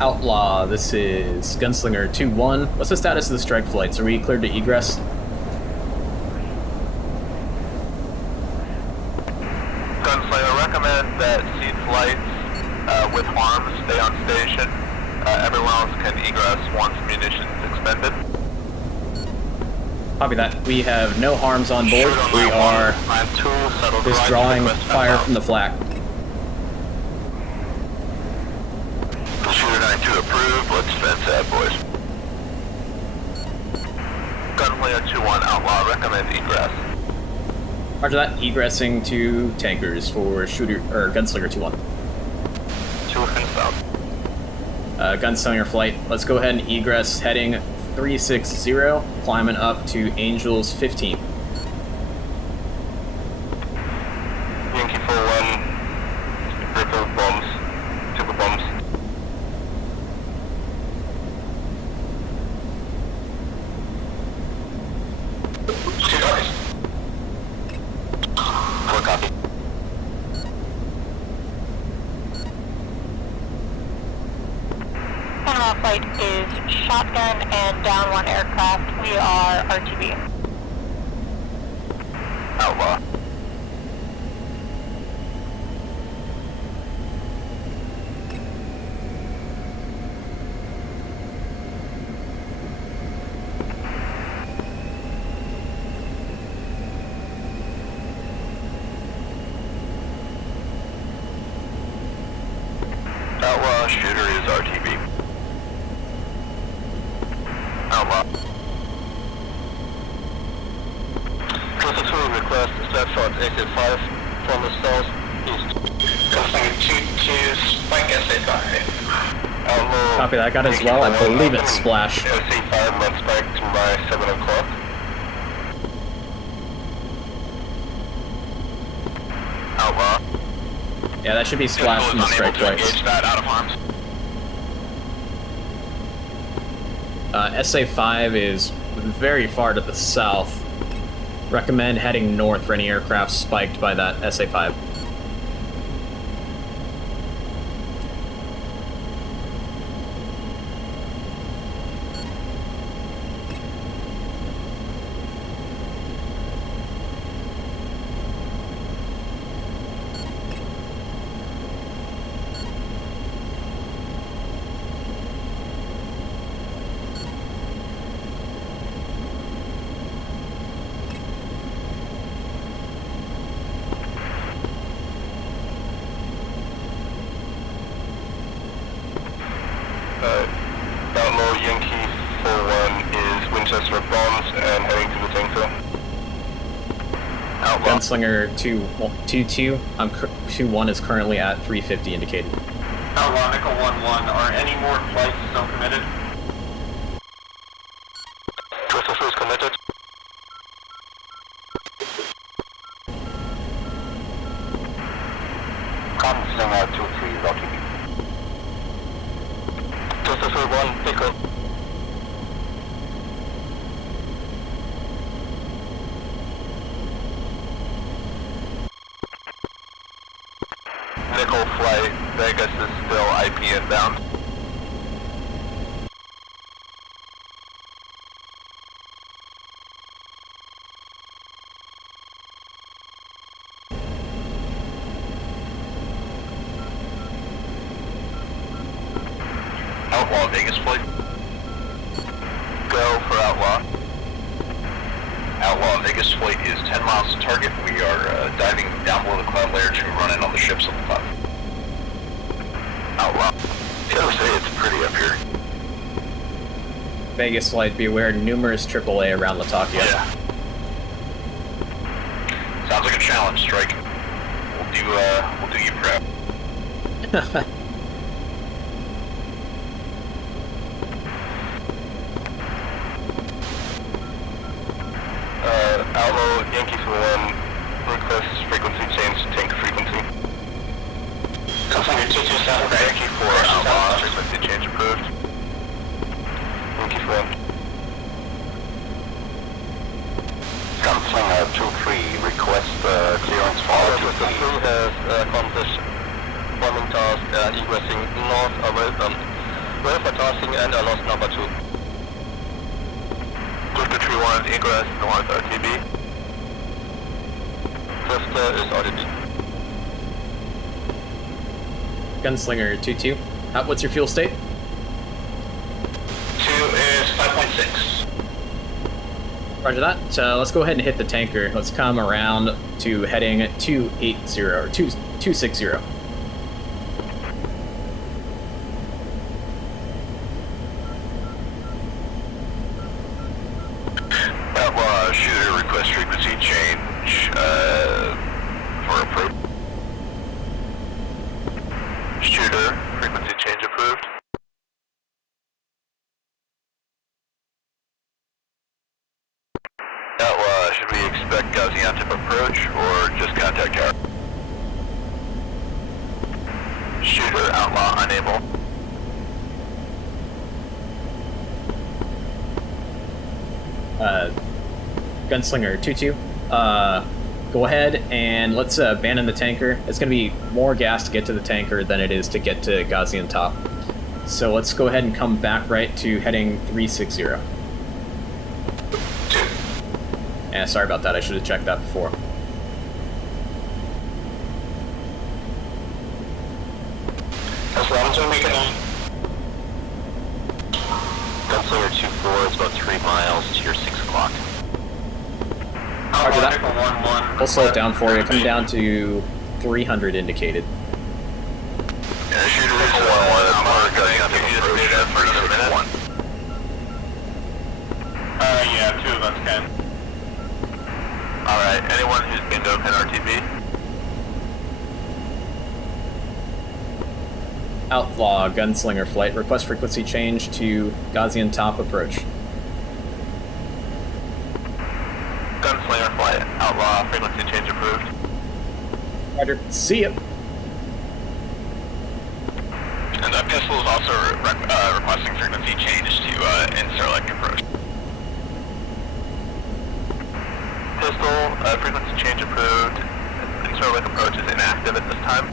Outlaw, this is Gunslinger 2-1. What's the status of the strike flights? Are we cleared to egress? Gunslinger, recommend that seat flights with harms stay on station. Everyone else can egress once munitions expended. Copy that. We have no harms on board. We are withdrawing fire from the FLAK. Shooter 9-2 approved. Let's fence that, boys. Gunplayer 2-1 Outlaw, recommend egress. Roger that. Egressing to tankers for Gunslinger 2-1. 2 and south. Gunslinger flight. Let's go ahead and egress heading 360, climbing up to Angels 15. Yankee 4-1, ripple bombs, triple bombs. Full copy. Panama flight is shotgun and down one aircraft. We are RTB. Outlaw. Outlaw, shooter is RTB. Outlaw. Delta 2 request start shot exit 5 from the southeast. Gunslinger 2-2 spike SA5. Outlaw. Copy that. I got it as well. I believe it's Splash. SA5 not spiked by 7 o'clock. Outlaw. Yeah, that should be Splash from the strike flights. That out of harms. SA5 is very far to the south. Recommend heading north for any aircraft spiked by that SA5. Outlaw Yankee 4-1 is Winchester bombs and heading to the tanker. Outlaw. Gunslinger 2-2. 2-1 is currently at 350 indicated. Outlaw Nickel 1-1, are any more flights still committed? Twister is committed. Gunslinger 2-3 RTB. Twister 1, pick up. Nickel flight, Vegas is still IP inbound. Outlaw, Vegas flight. Go for Outlaw. Outlaw, Vegas flight is 10 miles to target. We are diving down below the cloud layer to run in on the ships on the cloud. Outlaw. Gotta say, it's pretty up here. Vegas flight, be aware, numerous AAA around Latakia. Yeah. Sounds like a challenge, Strike. We'll do you prep. Alvo, Yankees 1, request frequency change, tank frequency. Gunslinger 227, right? Yankee 4, Outlaw, frequency change approved. Yankee 1. Gunslinger 2-3, request clearance for System 3 has accomplished bombing task egressing north of well for tasking and lost number 2. Clifton 3-1, Egress, north RTB. Clifton is RTB. Gunslinger 2-2. What's your fuel state? 2 is 5.6. Roger that. Let's go ahead and hit the tanker. Let's come around to heading 280 or 260. Outlaw, shooter, request frequency change for approach. Shooter, frequency change approved. Outlaw, should we expect Gaziantep approach or just contact tower? Shooter, Outlaw, unable. Gunslinger 2-2. Go ahead and let's abandon the tanker. It's going to be more gas to get to the tanker than it is to get to Gaziantep. So let's go ahead and come back right to heading 360. 2. Yeah, sorry about that. I should have checked that before. As long as we're making it. Gunslinger 2-4 is about 3 miles to your 6 o'clock. Roger that. 1-1. We'll slow it down for you. Come down to 300 indicated. Yeah, shooter is 1-1, I'm Gaziantep approach for another minute. 1. Yeah, 2 of us can. Alright, anyone who's been to open RTB? Outlaw Gunslinger flight. Request frequency change to Gaziantep approach. Gunslinger flight, Outlaw, frequency change approved. Roger. See ya. And Pistol is also requesting frequency change to Incirlik approach. Pistol, frequency change approved. Incirlik approach is inactive at this time.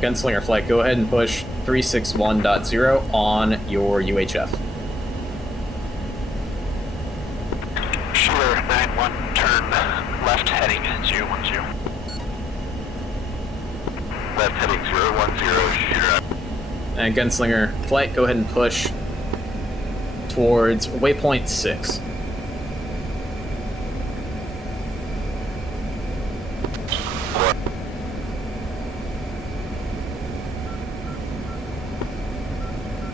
Gunslinger flight. Go ahead and push 361.0 on your UHF. Shooter 9-1, turn left heading 010. Left heading 010, shooter. And Gunslinger flight. Go ahead and push towards waypoint 6.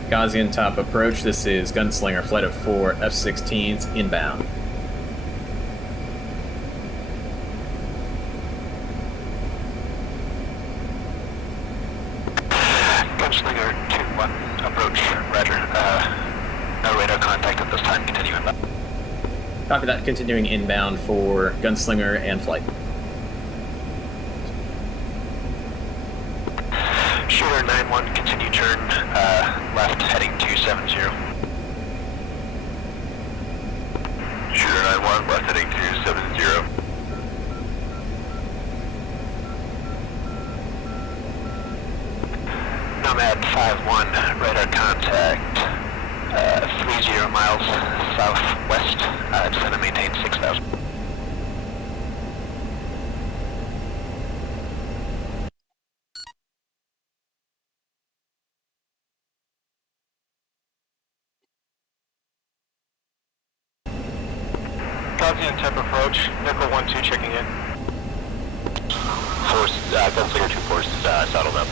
Gaziantep approach. This is Gunslinger flight of 4 F-16s inbound. Gunslinger 2-1, approach, roger. No radar contact at this time, continue inbound. Copy that. Continuing inbound for Gunslinger and flight. Shooter 9-1, continue turn, left heading 270. Shooter 9-1, left heading 270. Nomad 5-1, radar contact, 30 miles southwest, descend and maintain 6,000. Gaziantep approach, Nickel 1-2 checking in. Force, Gunslinger 2 force, saddled up.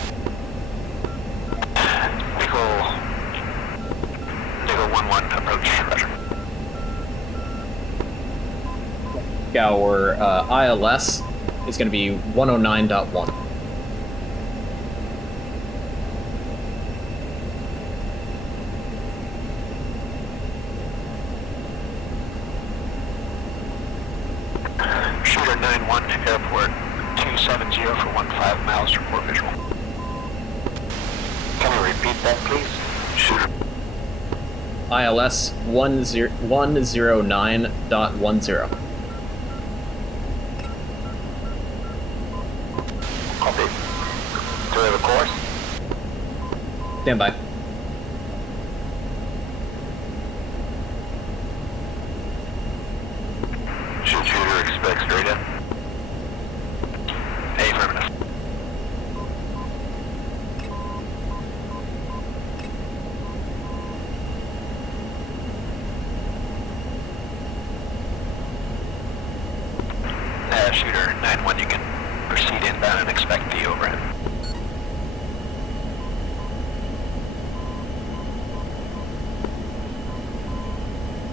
Nickel 1-1, approach, roger. think our ILS is going to be 109.1. Shooter 9-1, airport 270 for 15 miles, report visual. Can you repeat that, please? Shooter. ILS 109.10. Copy. Clear the course. Stand by. Shooter expects straight in. Affirmative. Shooter 9-1, you can proceed inbound and expect the overhead.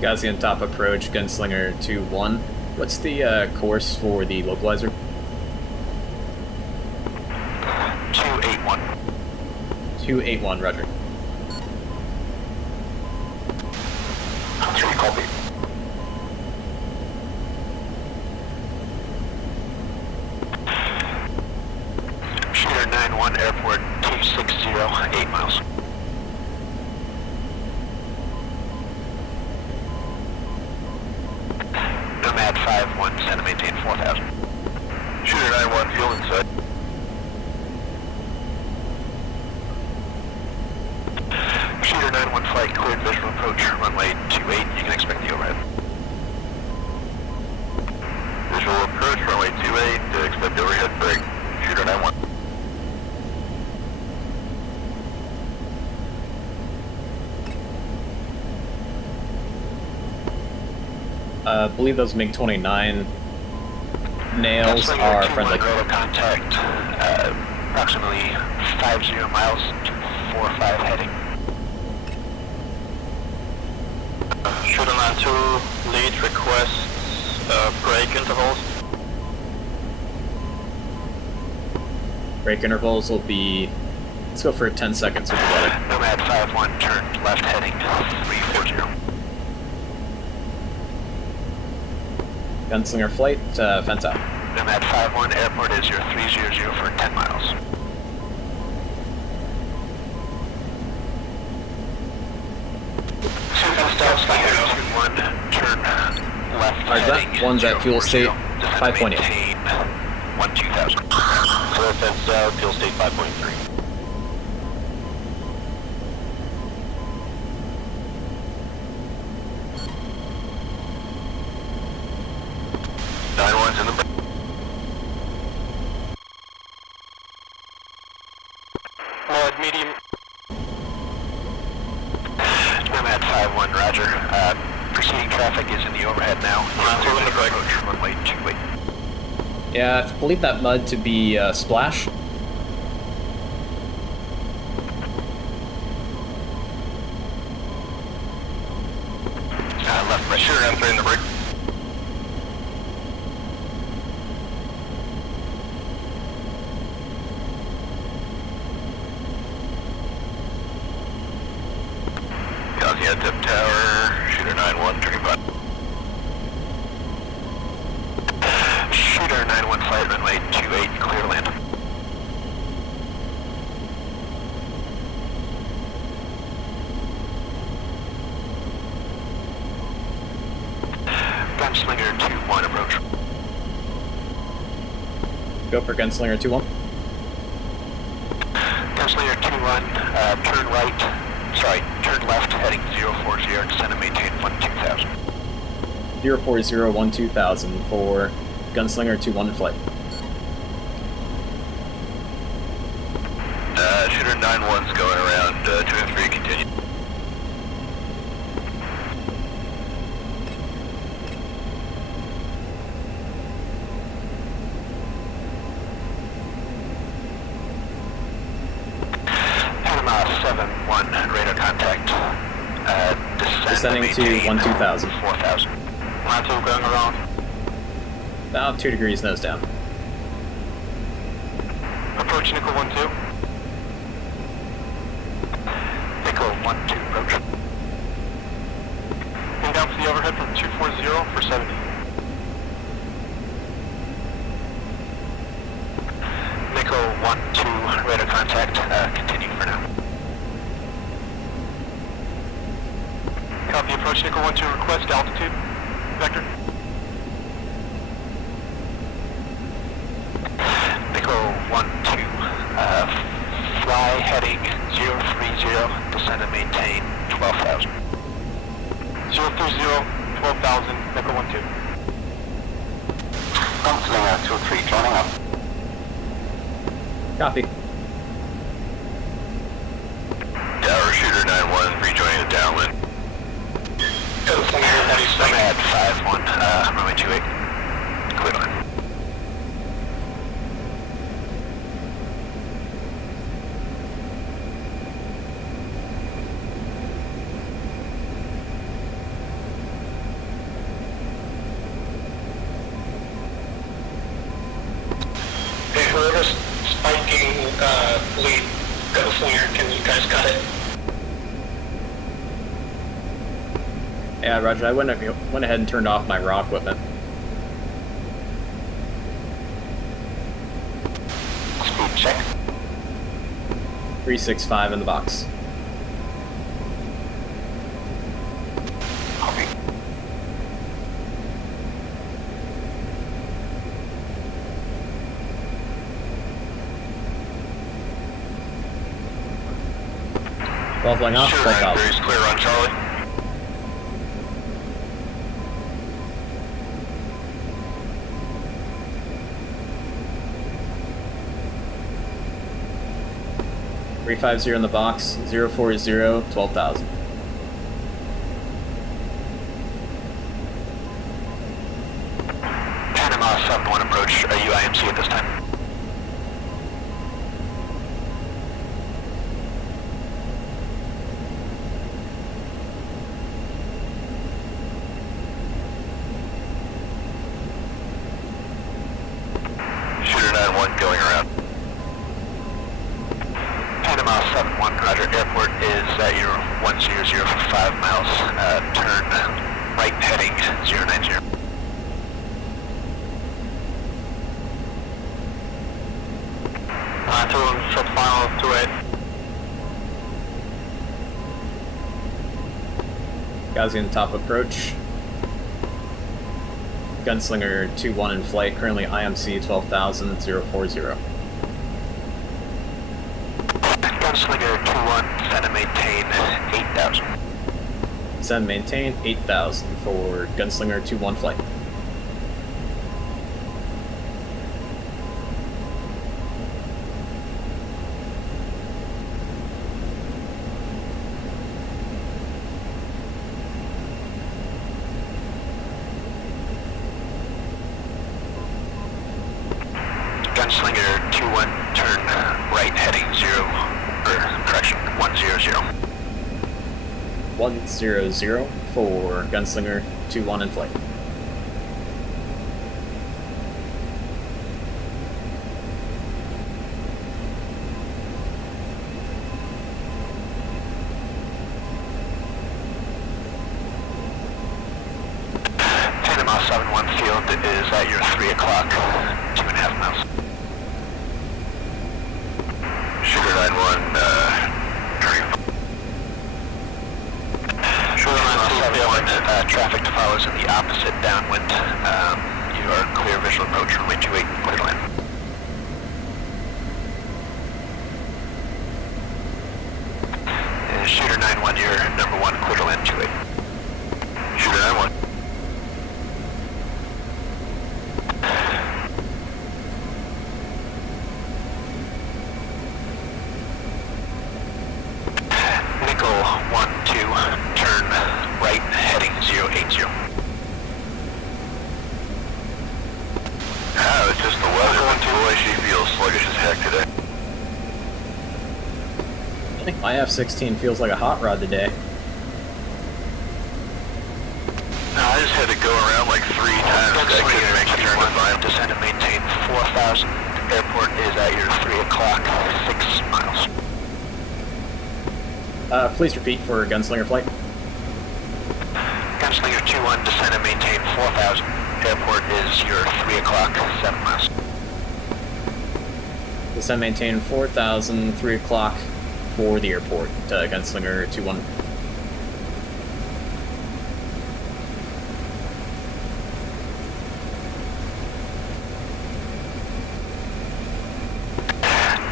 Gaussian top approach, Gunslinger 2-1. What's the course for the localizer? 281. 281, roger. 3, copy. Shooter 9-1, airport 260, 8 miles. Nomad 5-1, send and maintain 4,000. Shooter 9-1, fuel inside. Shooter 9-1, flight cleared, visual approach, runway 28, you can expect the overhead. Visual approach, runway 28, expect the overhead, break. Shooter 9-1. I believe those MiG-29 nails are friendly. Radar contact, approximately 50 miles, 245 heading. Shooter 9-2, lead requests brake intervals. Brake intervals will be, let's go for 10 seconds with the weather. Nomad 5-1, turn left heading 340. Gunslinger flight, fence out. Nomad 5-1, airport is your 300 for 10 miles. Stops by 2-1, turn left Alright, heading that one's at fuel state 5.8. 1-2000. Clear fence out, fuel state 5.3. In the Medium. Nomad 5-1, roger. Proceeding traffic is in the overhead now. Runway 28. Yeah, I believe that mud to be splash. Left right. Sure, I'm throwing the brake. Gaussian tip tower, shooter 9-1, turning button. Shooter 9-1, flight runway 28, clear land. Gunslinger 2-1, approach. Go for Gunslinger 2-1. Gunslinger 2-1, turn right, turn left, heading 040, descend and maintain 1-2000. 040-1-2000 for Gunslinger 2-1 in flight. Shooter 9-1's going around 2 and 3, continue. Panama 7-1, radar contact. Descending to 1-2000. 4,000. 9-2 going around. About 2 degrees nose down. Approach Nickel 1-2. Nickel 1-2, approach. And down to the overhead from 240 for 70. Nickel 1-2, radar contact, continue for now. Copy, approach Nickel 1-2, request altitude. Vector. Nickel 1-2, fly heading 030, descend and maintain 12,000. 030, 12,000, Nickel 1-2. Gunslinger 2-3, joining up. Copy. Tower Shooter 9-1, rejoining the downwind. Gunslinger, I'm at 5-1, runway 28, clear line. Hey, whoever's spiking lead Gunslinger, can you guys cut it? Yeah, Roger, I went ahead and turned off my raw equipment. Speed check. 365 in the box. Copy. Leveling off, Shooter 12,000. 9-3 is clear on Charlie. .350 in the box, 040, 12,000. Panama 7-1 approach, are you IMC at this time? Shooter 9-1 going around. Panama 7-1, Roger. Airport is at your 100 for 5 miles. Turn right heading 090. Short final 28. Gaussian top approach. Gunslinger 2-1 in flight, currently IMC 12,000, 040. Gunslinger 2-1, descend and maintain 8,000. Descend maintain 8,000 for Gunslinger 2-1 flight. Gunslinger 2-1, turn right heading 100. 100 for Gunslinger 2-1 in flight. Panama 7-1 field is at your 3 o'clock, 2.5 miles. Shooter 9-1, turning. Shooter 9-1, traffic follows in the opposite downwind. You are clear visual approach, runway 28, clear to land. And Shooter 9-1, you're number 1, clear to land 28. Shooter 9-1. Nickel 1-2, turn right heading 080. It's just the weather. Boy, she feels sluggish as heck today. I think my F-16 feels like a hot rod today. I just had to go around like 3 times to make the turn to 5 descend and maintain 4,000. Airport is at your 3 o'clock, 6 miles. Please repeat for Gunslinger flight. Gunslinger 2-1, descend and maintain 4,000. Airport is your 3 o'clock, 7 miles. Descend, maintain 4,000, 3 o'clock for the airport. Gunslinger 2-1.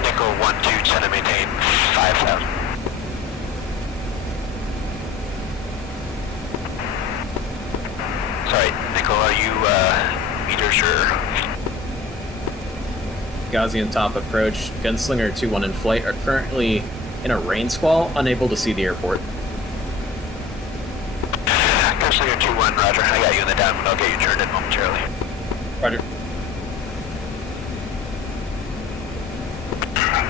Nickel 1-2, descend and maintain 5,000. Sorry, Nickel, are you, meters or... Gaussian top approach. Gunslinger 2-1 in flight are currently in a rain squall, unable to see the airport. Gunslinger 2-1, roger. I got you in the downwind. I'll get you turned in momentarily. Roger.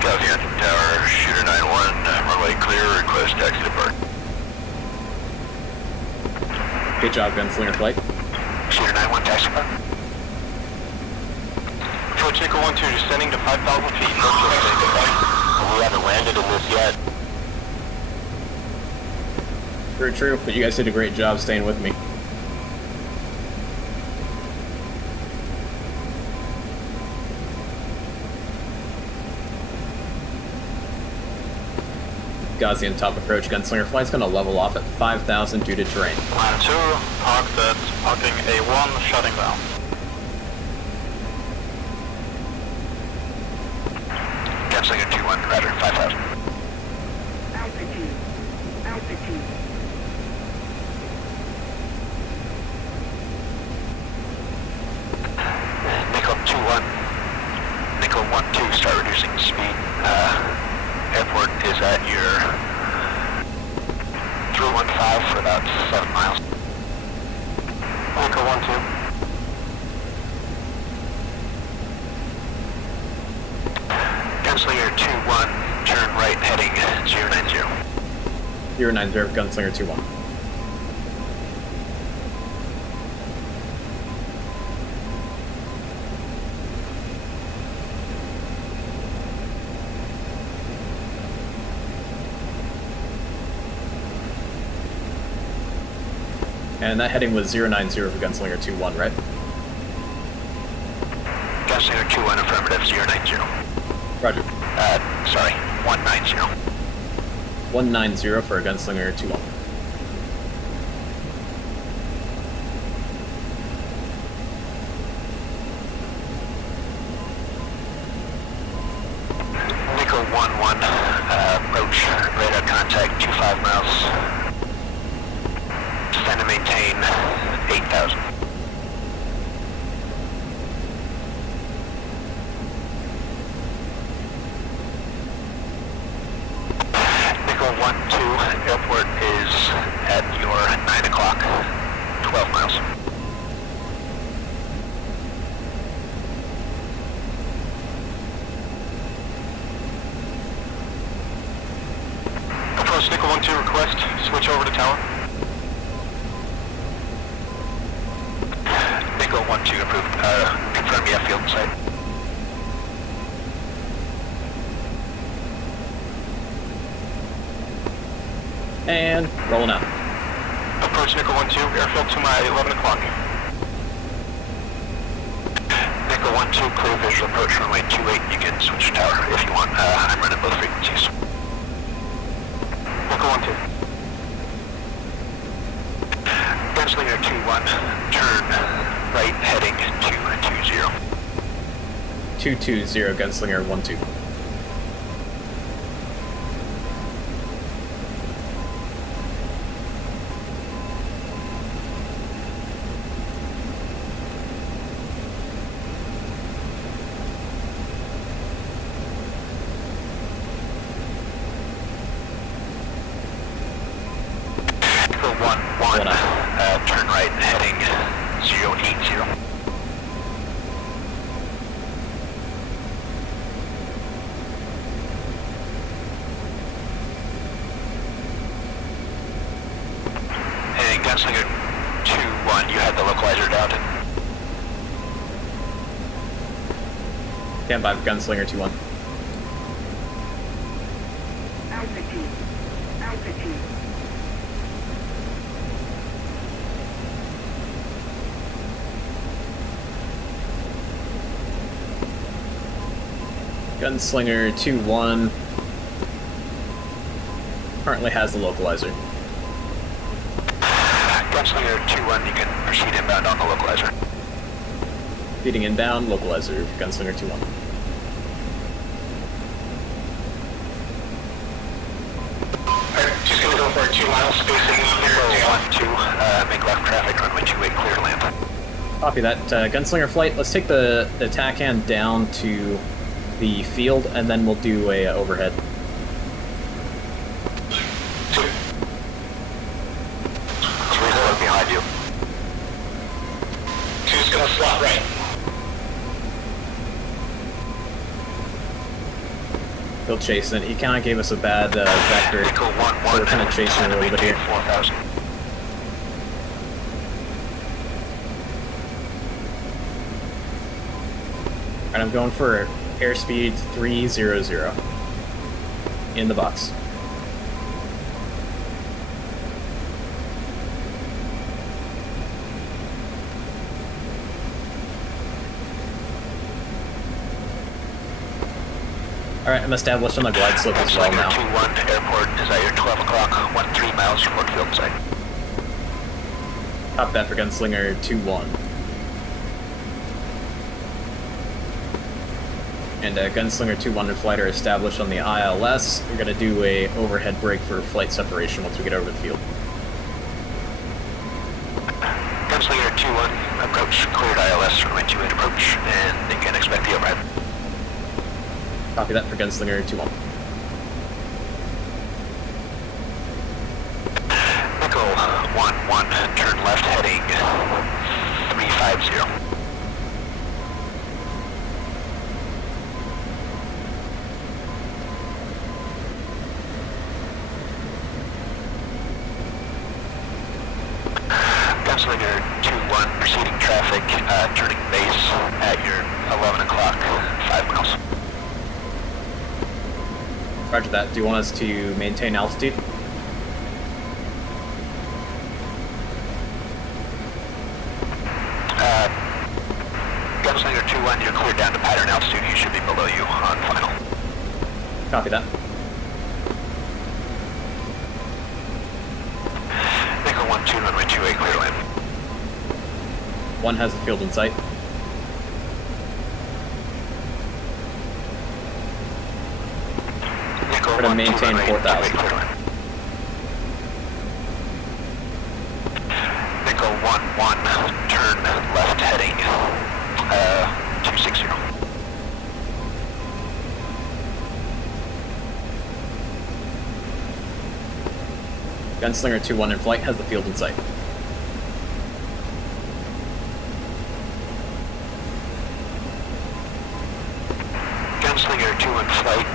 Gaussian Tower, shooter 9-1, runway clear, request taxi depart. Good job, Gunslinger flight. Shooter 9-1, taxi depart. Approach Nickel 1-2, descending to 5,000 feet. We haven't landed in this yet. True, but you guys did a great job staying with me. Gaussian top approach. Gunslinger flight's going to level off at 5,000 due to terrain. Line 2, park set, parking A1, shutting down. Gunslinger 2-1, roger, 5,000. Altitude. Nickel 2-1. Nickel 1-2, start reducing speed. Airport is at your 315 for about 7 miles. Nickel 1-2. Gunslinger 2-1, turn right heading 090. 090, Gunslinger 2-1. And that heading was 090 for Gunslinger 2-1, right? Gunslinger 2-1, affirmative, 090. Roger. Sorry, 190. 190 for a Gunslinger 2-1. Nickel 1-1, approach, radar contact, 25 miles. Descend and maintain 8,000. Nickel 1-2, airport is at your 9 o'clock, 12 miles. Approach Nickel 1-2, request, switch over to tower. Nickel 1-2 approved. Confirm you have field in sight. And rolling out. Approach Nickel 1-2, airfield to my 11 o'clock. Nickel 1-2, clear visual approach runway 28. You can switch to tower if you want. I'm running both frequencies. Nickel 1-2. Gunslinger 2-1, turn right heading 220. 220, Gunslinger 1-2. Nickel 1-1, turn right heading 080. Stand by for Gunslinger 2-1. Altitude. Altitude. Gunslinger 2-1 currently has the localizer. Gunslinger 2-1, you can proceed inbound on the localizer. Feeding inbound, localizer, Gunslinger 2-1. Alright, just gonna go for a 2 mile spacing on there. 1-2, make left traffic, runway 28, clear to land. Copy that. Gunslinger flight, let's take the TACAN down to the field, and then we'll do a overhead. 2. 3-0 behind you. 2's gonna slot right. He'll chase it. He kind of gave us a bad vector, Echo 1-1, so we're kind of chasing a little bit here. 4,000. Alright, I'm going for airspeed 300 in the box. Alright, I'm established on the glide slope as well now. 2-1, airport is at your 12 o'clock, 13 miles from field site. Top that for Gunslinger 2-1. And Gunslinger 2-1 and flight are established on the ILS. We're going to do a overhead break for flight separation once we get over the field. Gunslinger 2-1, approach, cleared ILS, runway 28 approach, and they can expect the overhead. Copy that for Gunslinger 2-1. Echo 1-1, turn left heading 350. Gunslinger 2-1, proceeding traffic, turning base at your 11 o'clock, 5 miles. Roger that. Do you want us to maintain altitude? Gunslinger 2-1, you're cleared down to pattern altitude. You should be below you on final. Copy that. Echo 1-2, runway 28, clear to land. 1 has the field in sight. Echo We're gonna 1-2, maintain runway 4,000. 28, clear to land. Echo 1-1, turn left heading 260. Gunslinger 2-1 in flight has the field in sight. Gunslinger 2 in flight,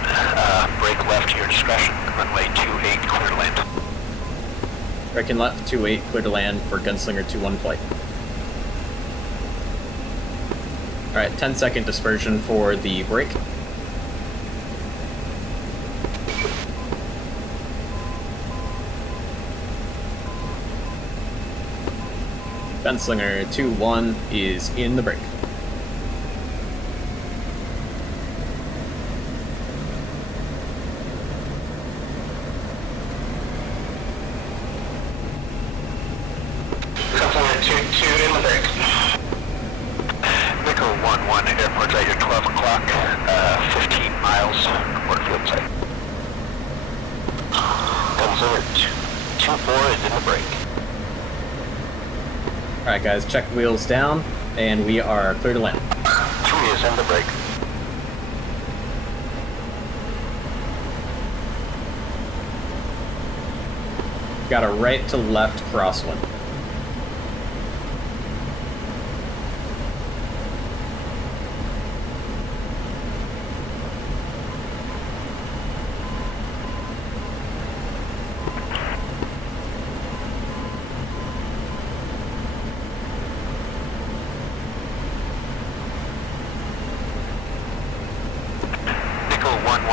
brake left to your discretion, runway 28, clear to land. Braking left 28, clear to land for Gunslinger 2-1 flight. Alright, 10-second dispersion for the brake. Gunslinger 2-1 is in the brake. Gunslinger 2-2 in the brake. Echo 1-1, airport's at your 12 o'clock, 15 miles, report field site. Gunslinger 2-4 is in the brake. Alright guys, check wheels down, and we are clear to land. 3 is in the brake. Got a right to left crosswind.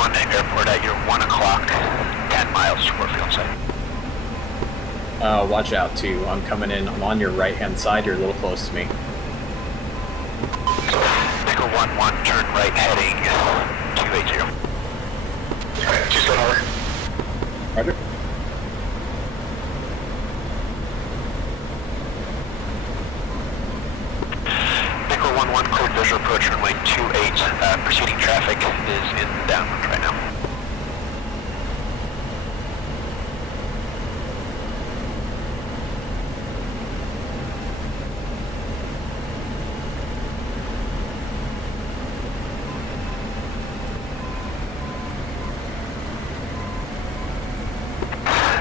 1, airport at your 1 o'clock, 10 miles toward field site. Watch out too. I'm coming in. I'm on your right-hand side. You're a little close to me. Nickel 1-1, turn right heading 280. Alright, 2-7 over. Roger. Nickel 1-1, cleared visual approach runway 28. Proceeding traffic is in downwind right now.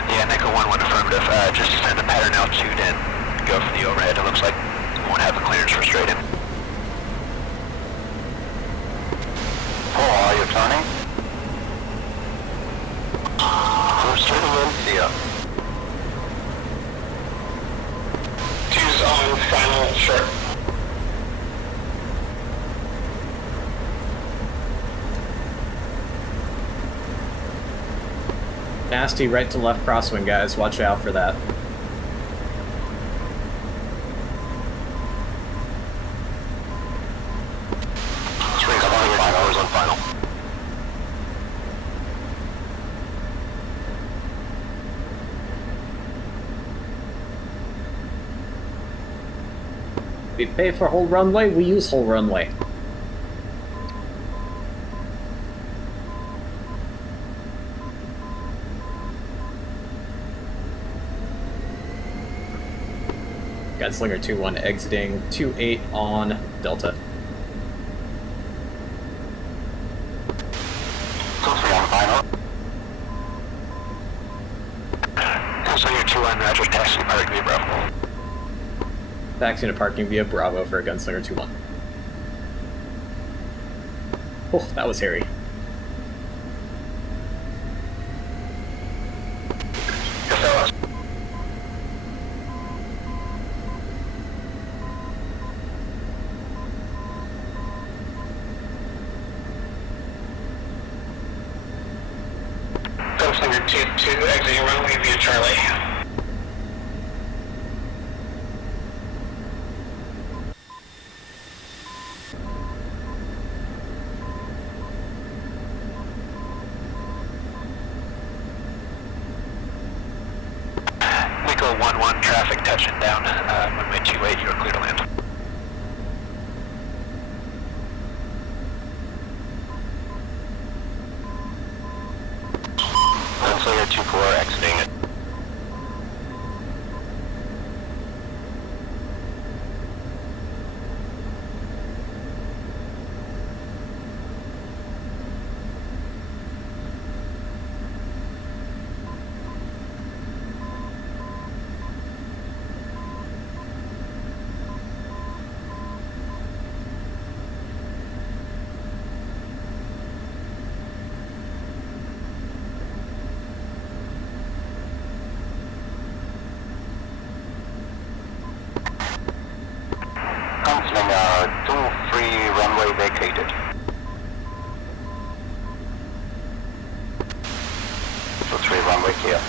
Yeah, Nickel 1-1 affirmative. Just send the pattern altitude and go for the overhead. It looks like you won't have the clearance for straight in. Are you turning? First turning in, see ya. 2's on final short. Nasty right to left crosswind, guys. Watch out for that. Final is on final. We pay for whole runway, we use whole runway. Gunslinger 2-1 exiting 2-8 on Delta. On final. Gunslinger 2-1, Roger, taxi park via Bravo. Taxi to parking via Bravo for Gunslinger 2-1. Oh, that was hairy. Yes, that was. Gunslinger 2-2 exiting runway via Charlie. Nickel 1-1, traffic touching down, runway 28, you're clear to land. Gunslinger 2-4, exiting it. Gunslinger 2-3, runway vacated. 2-3, runway clear.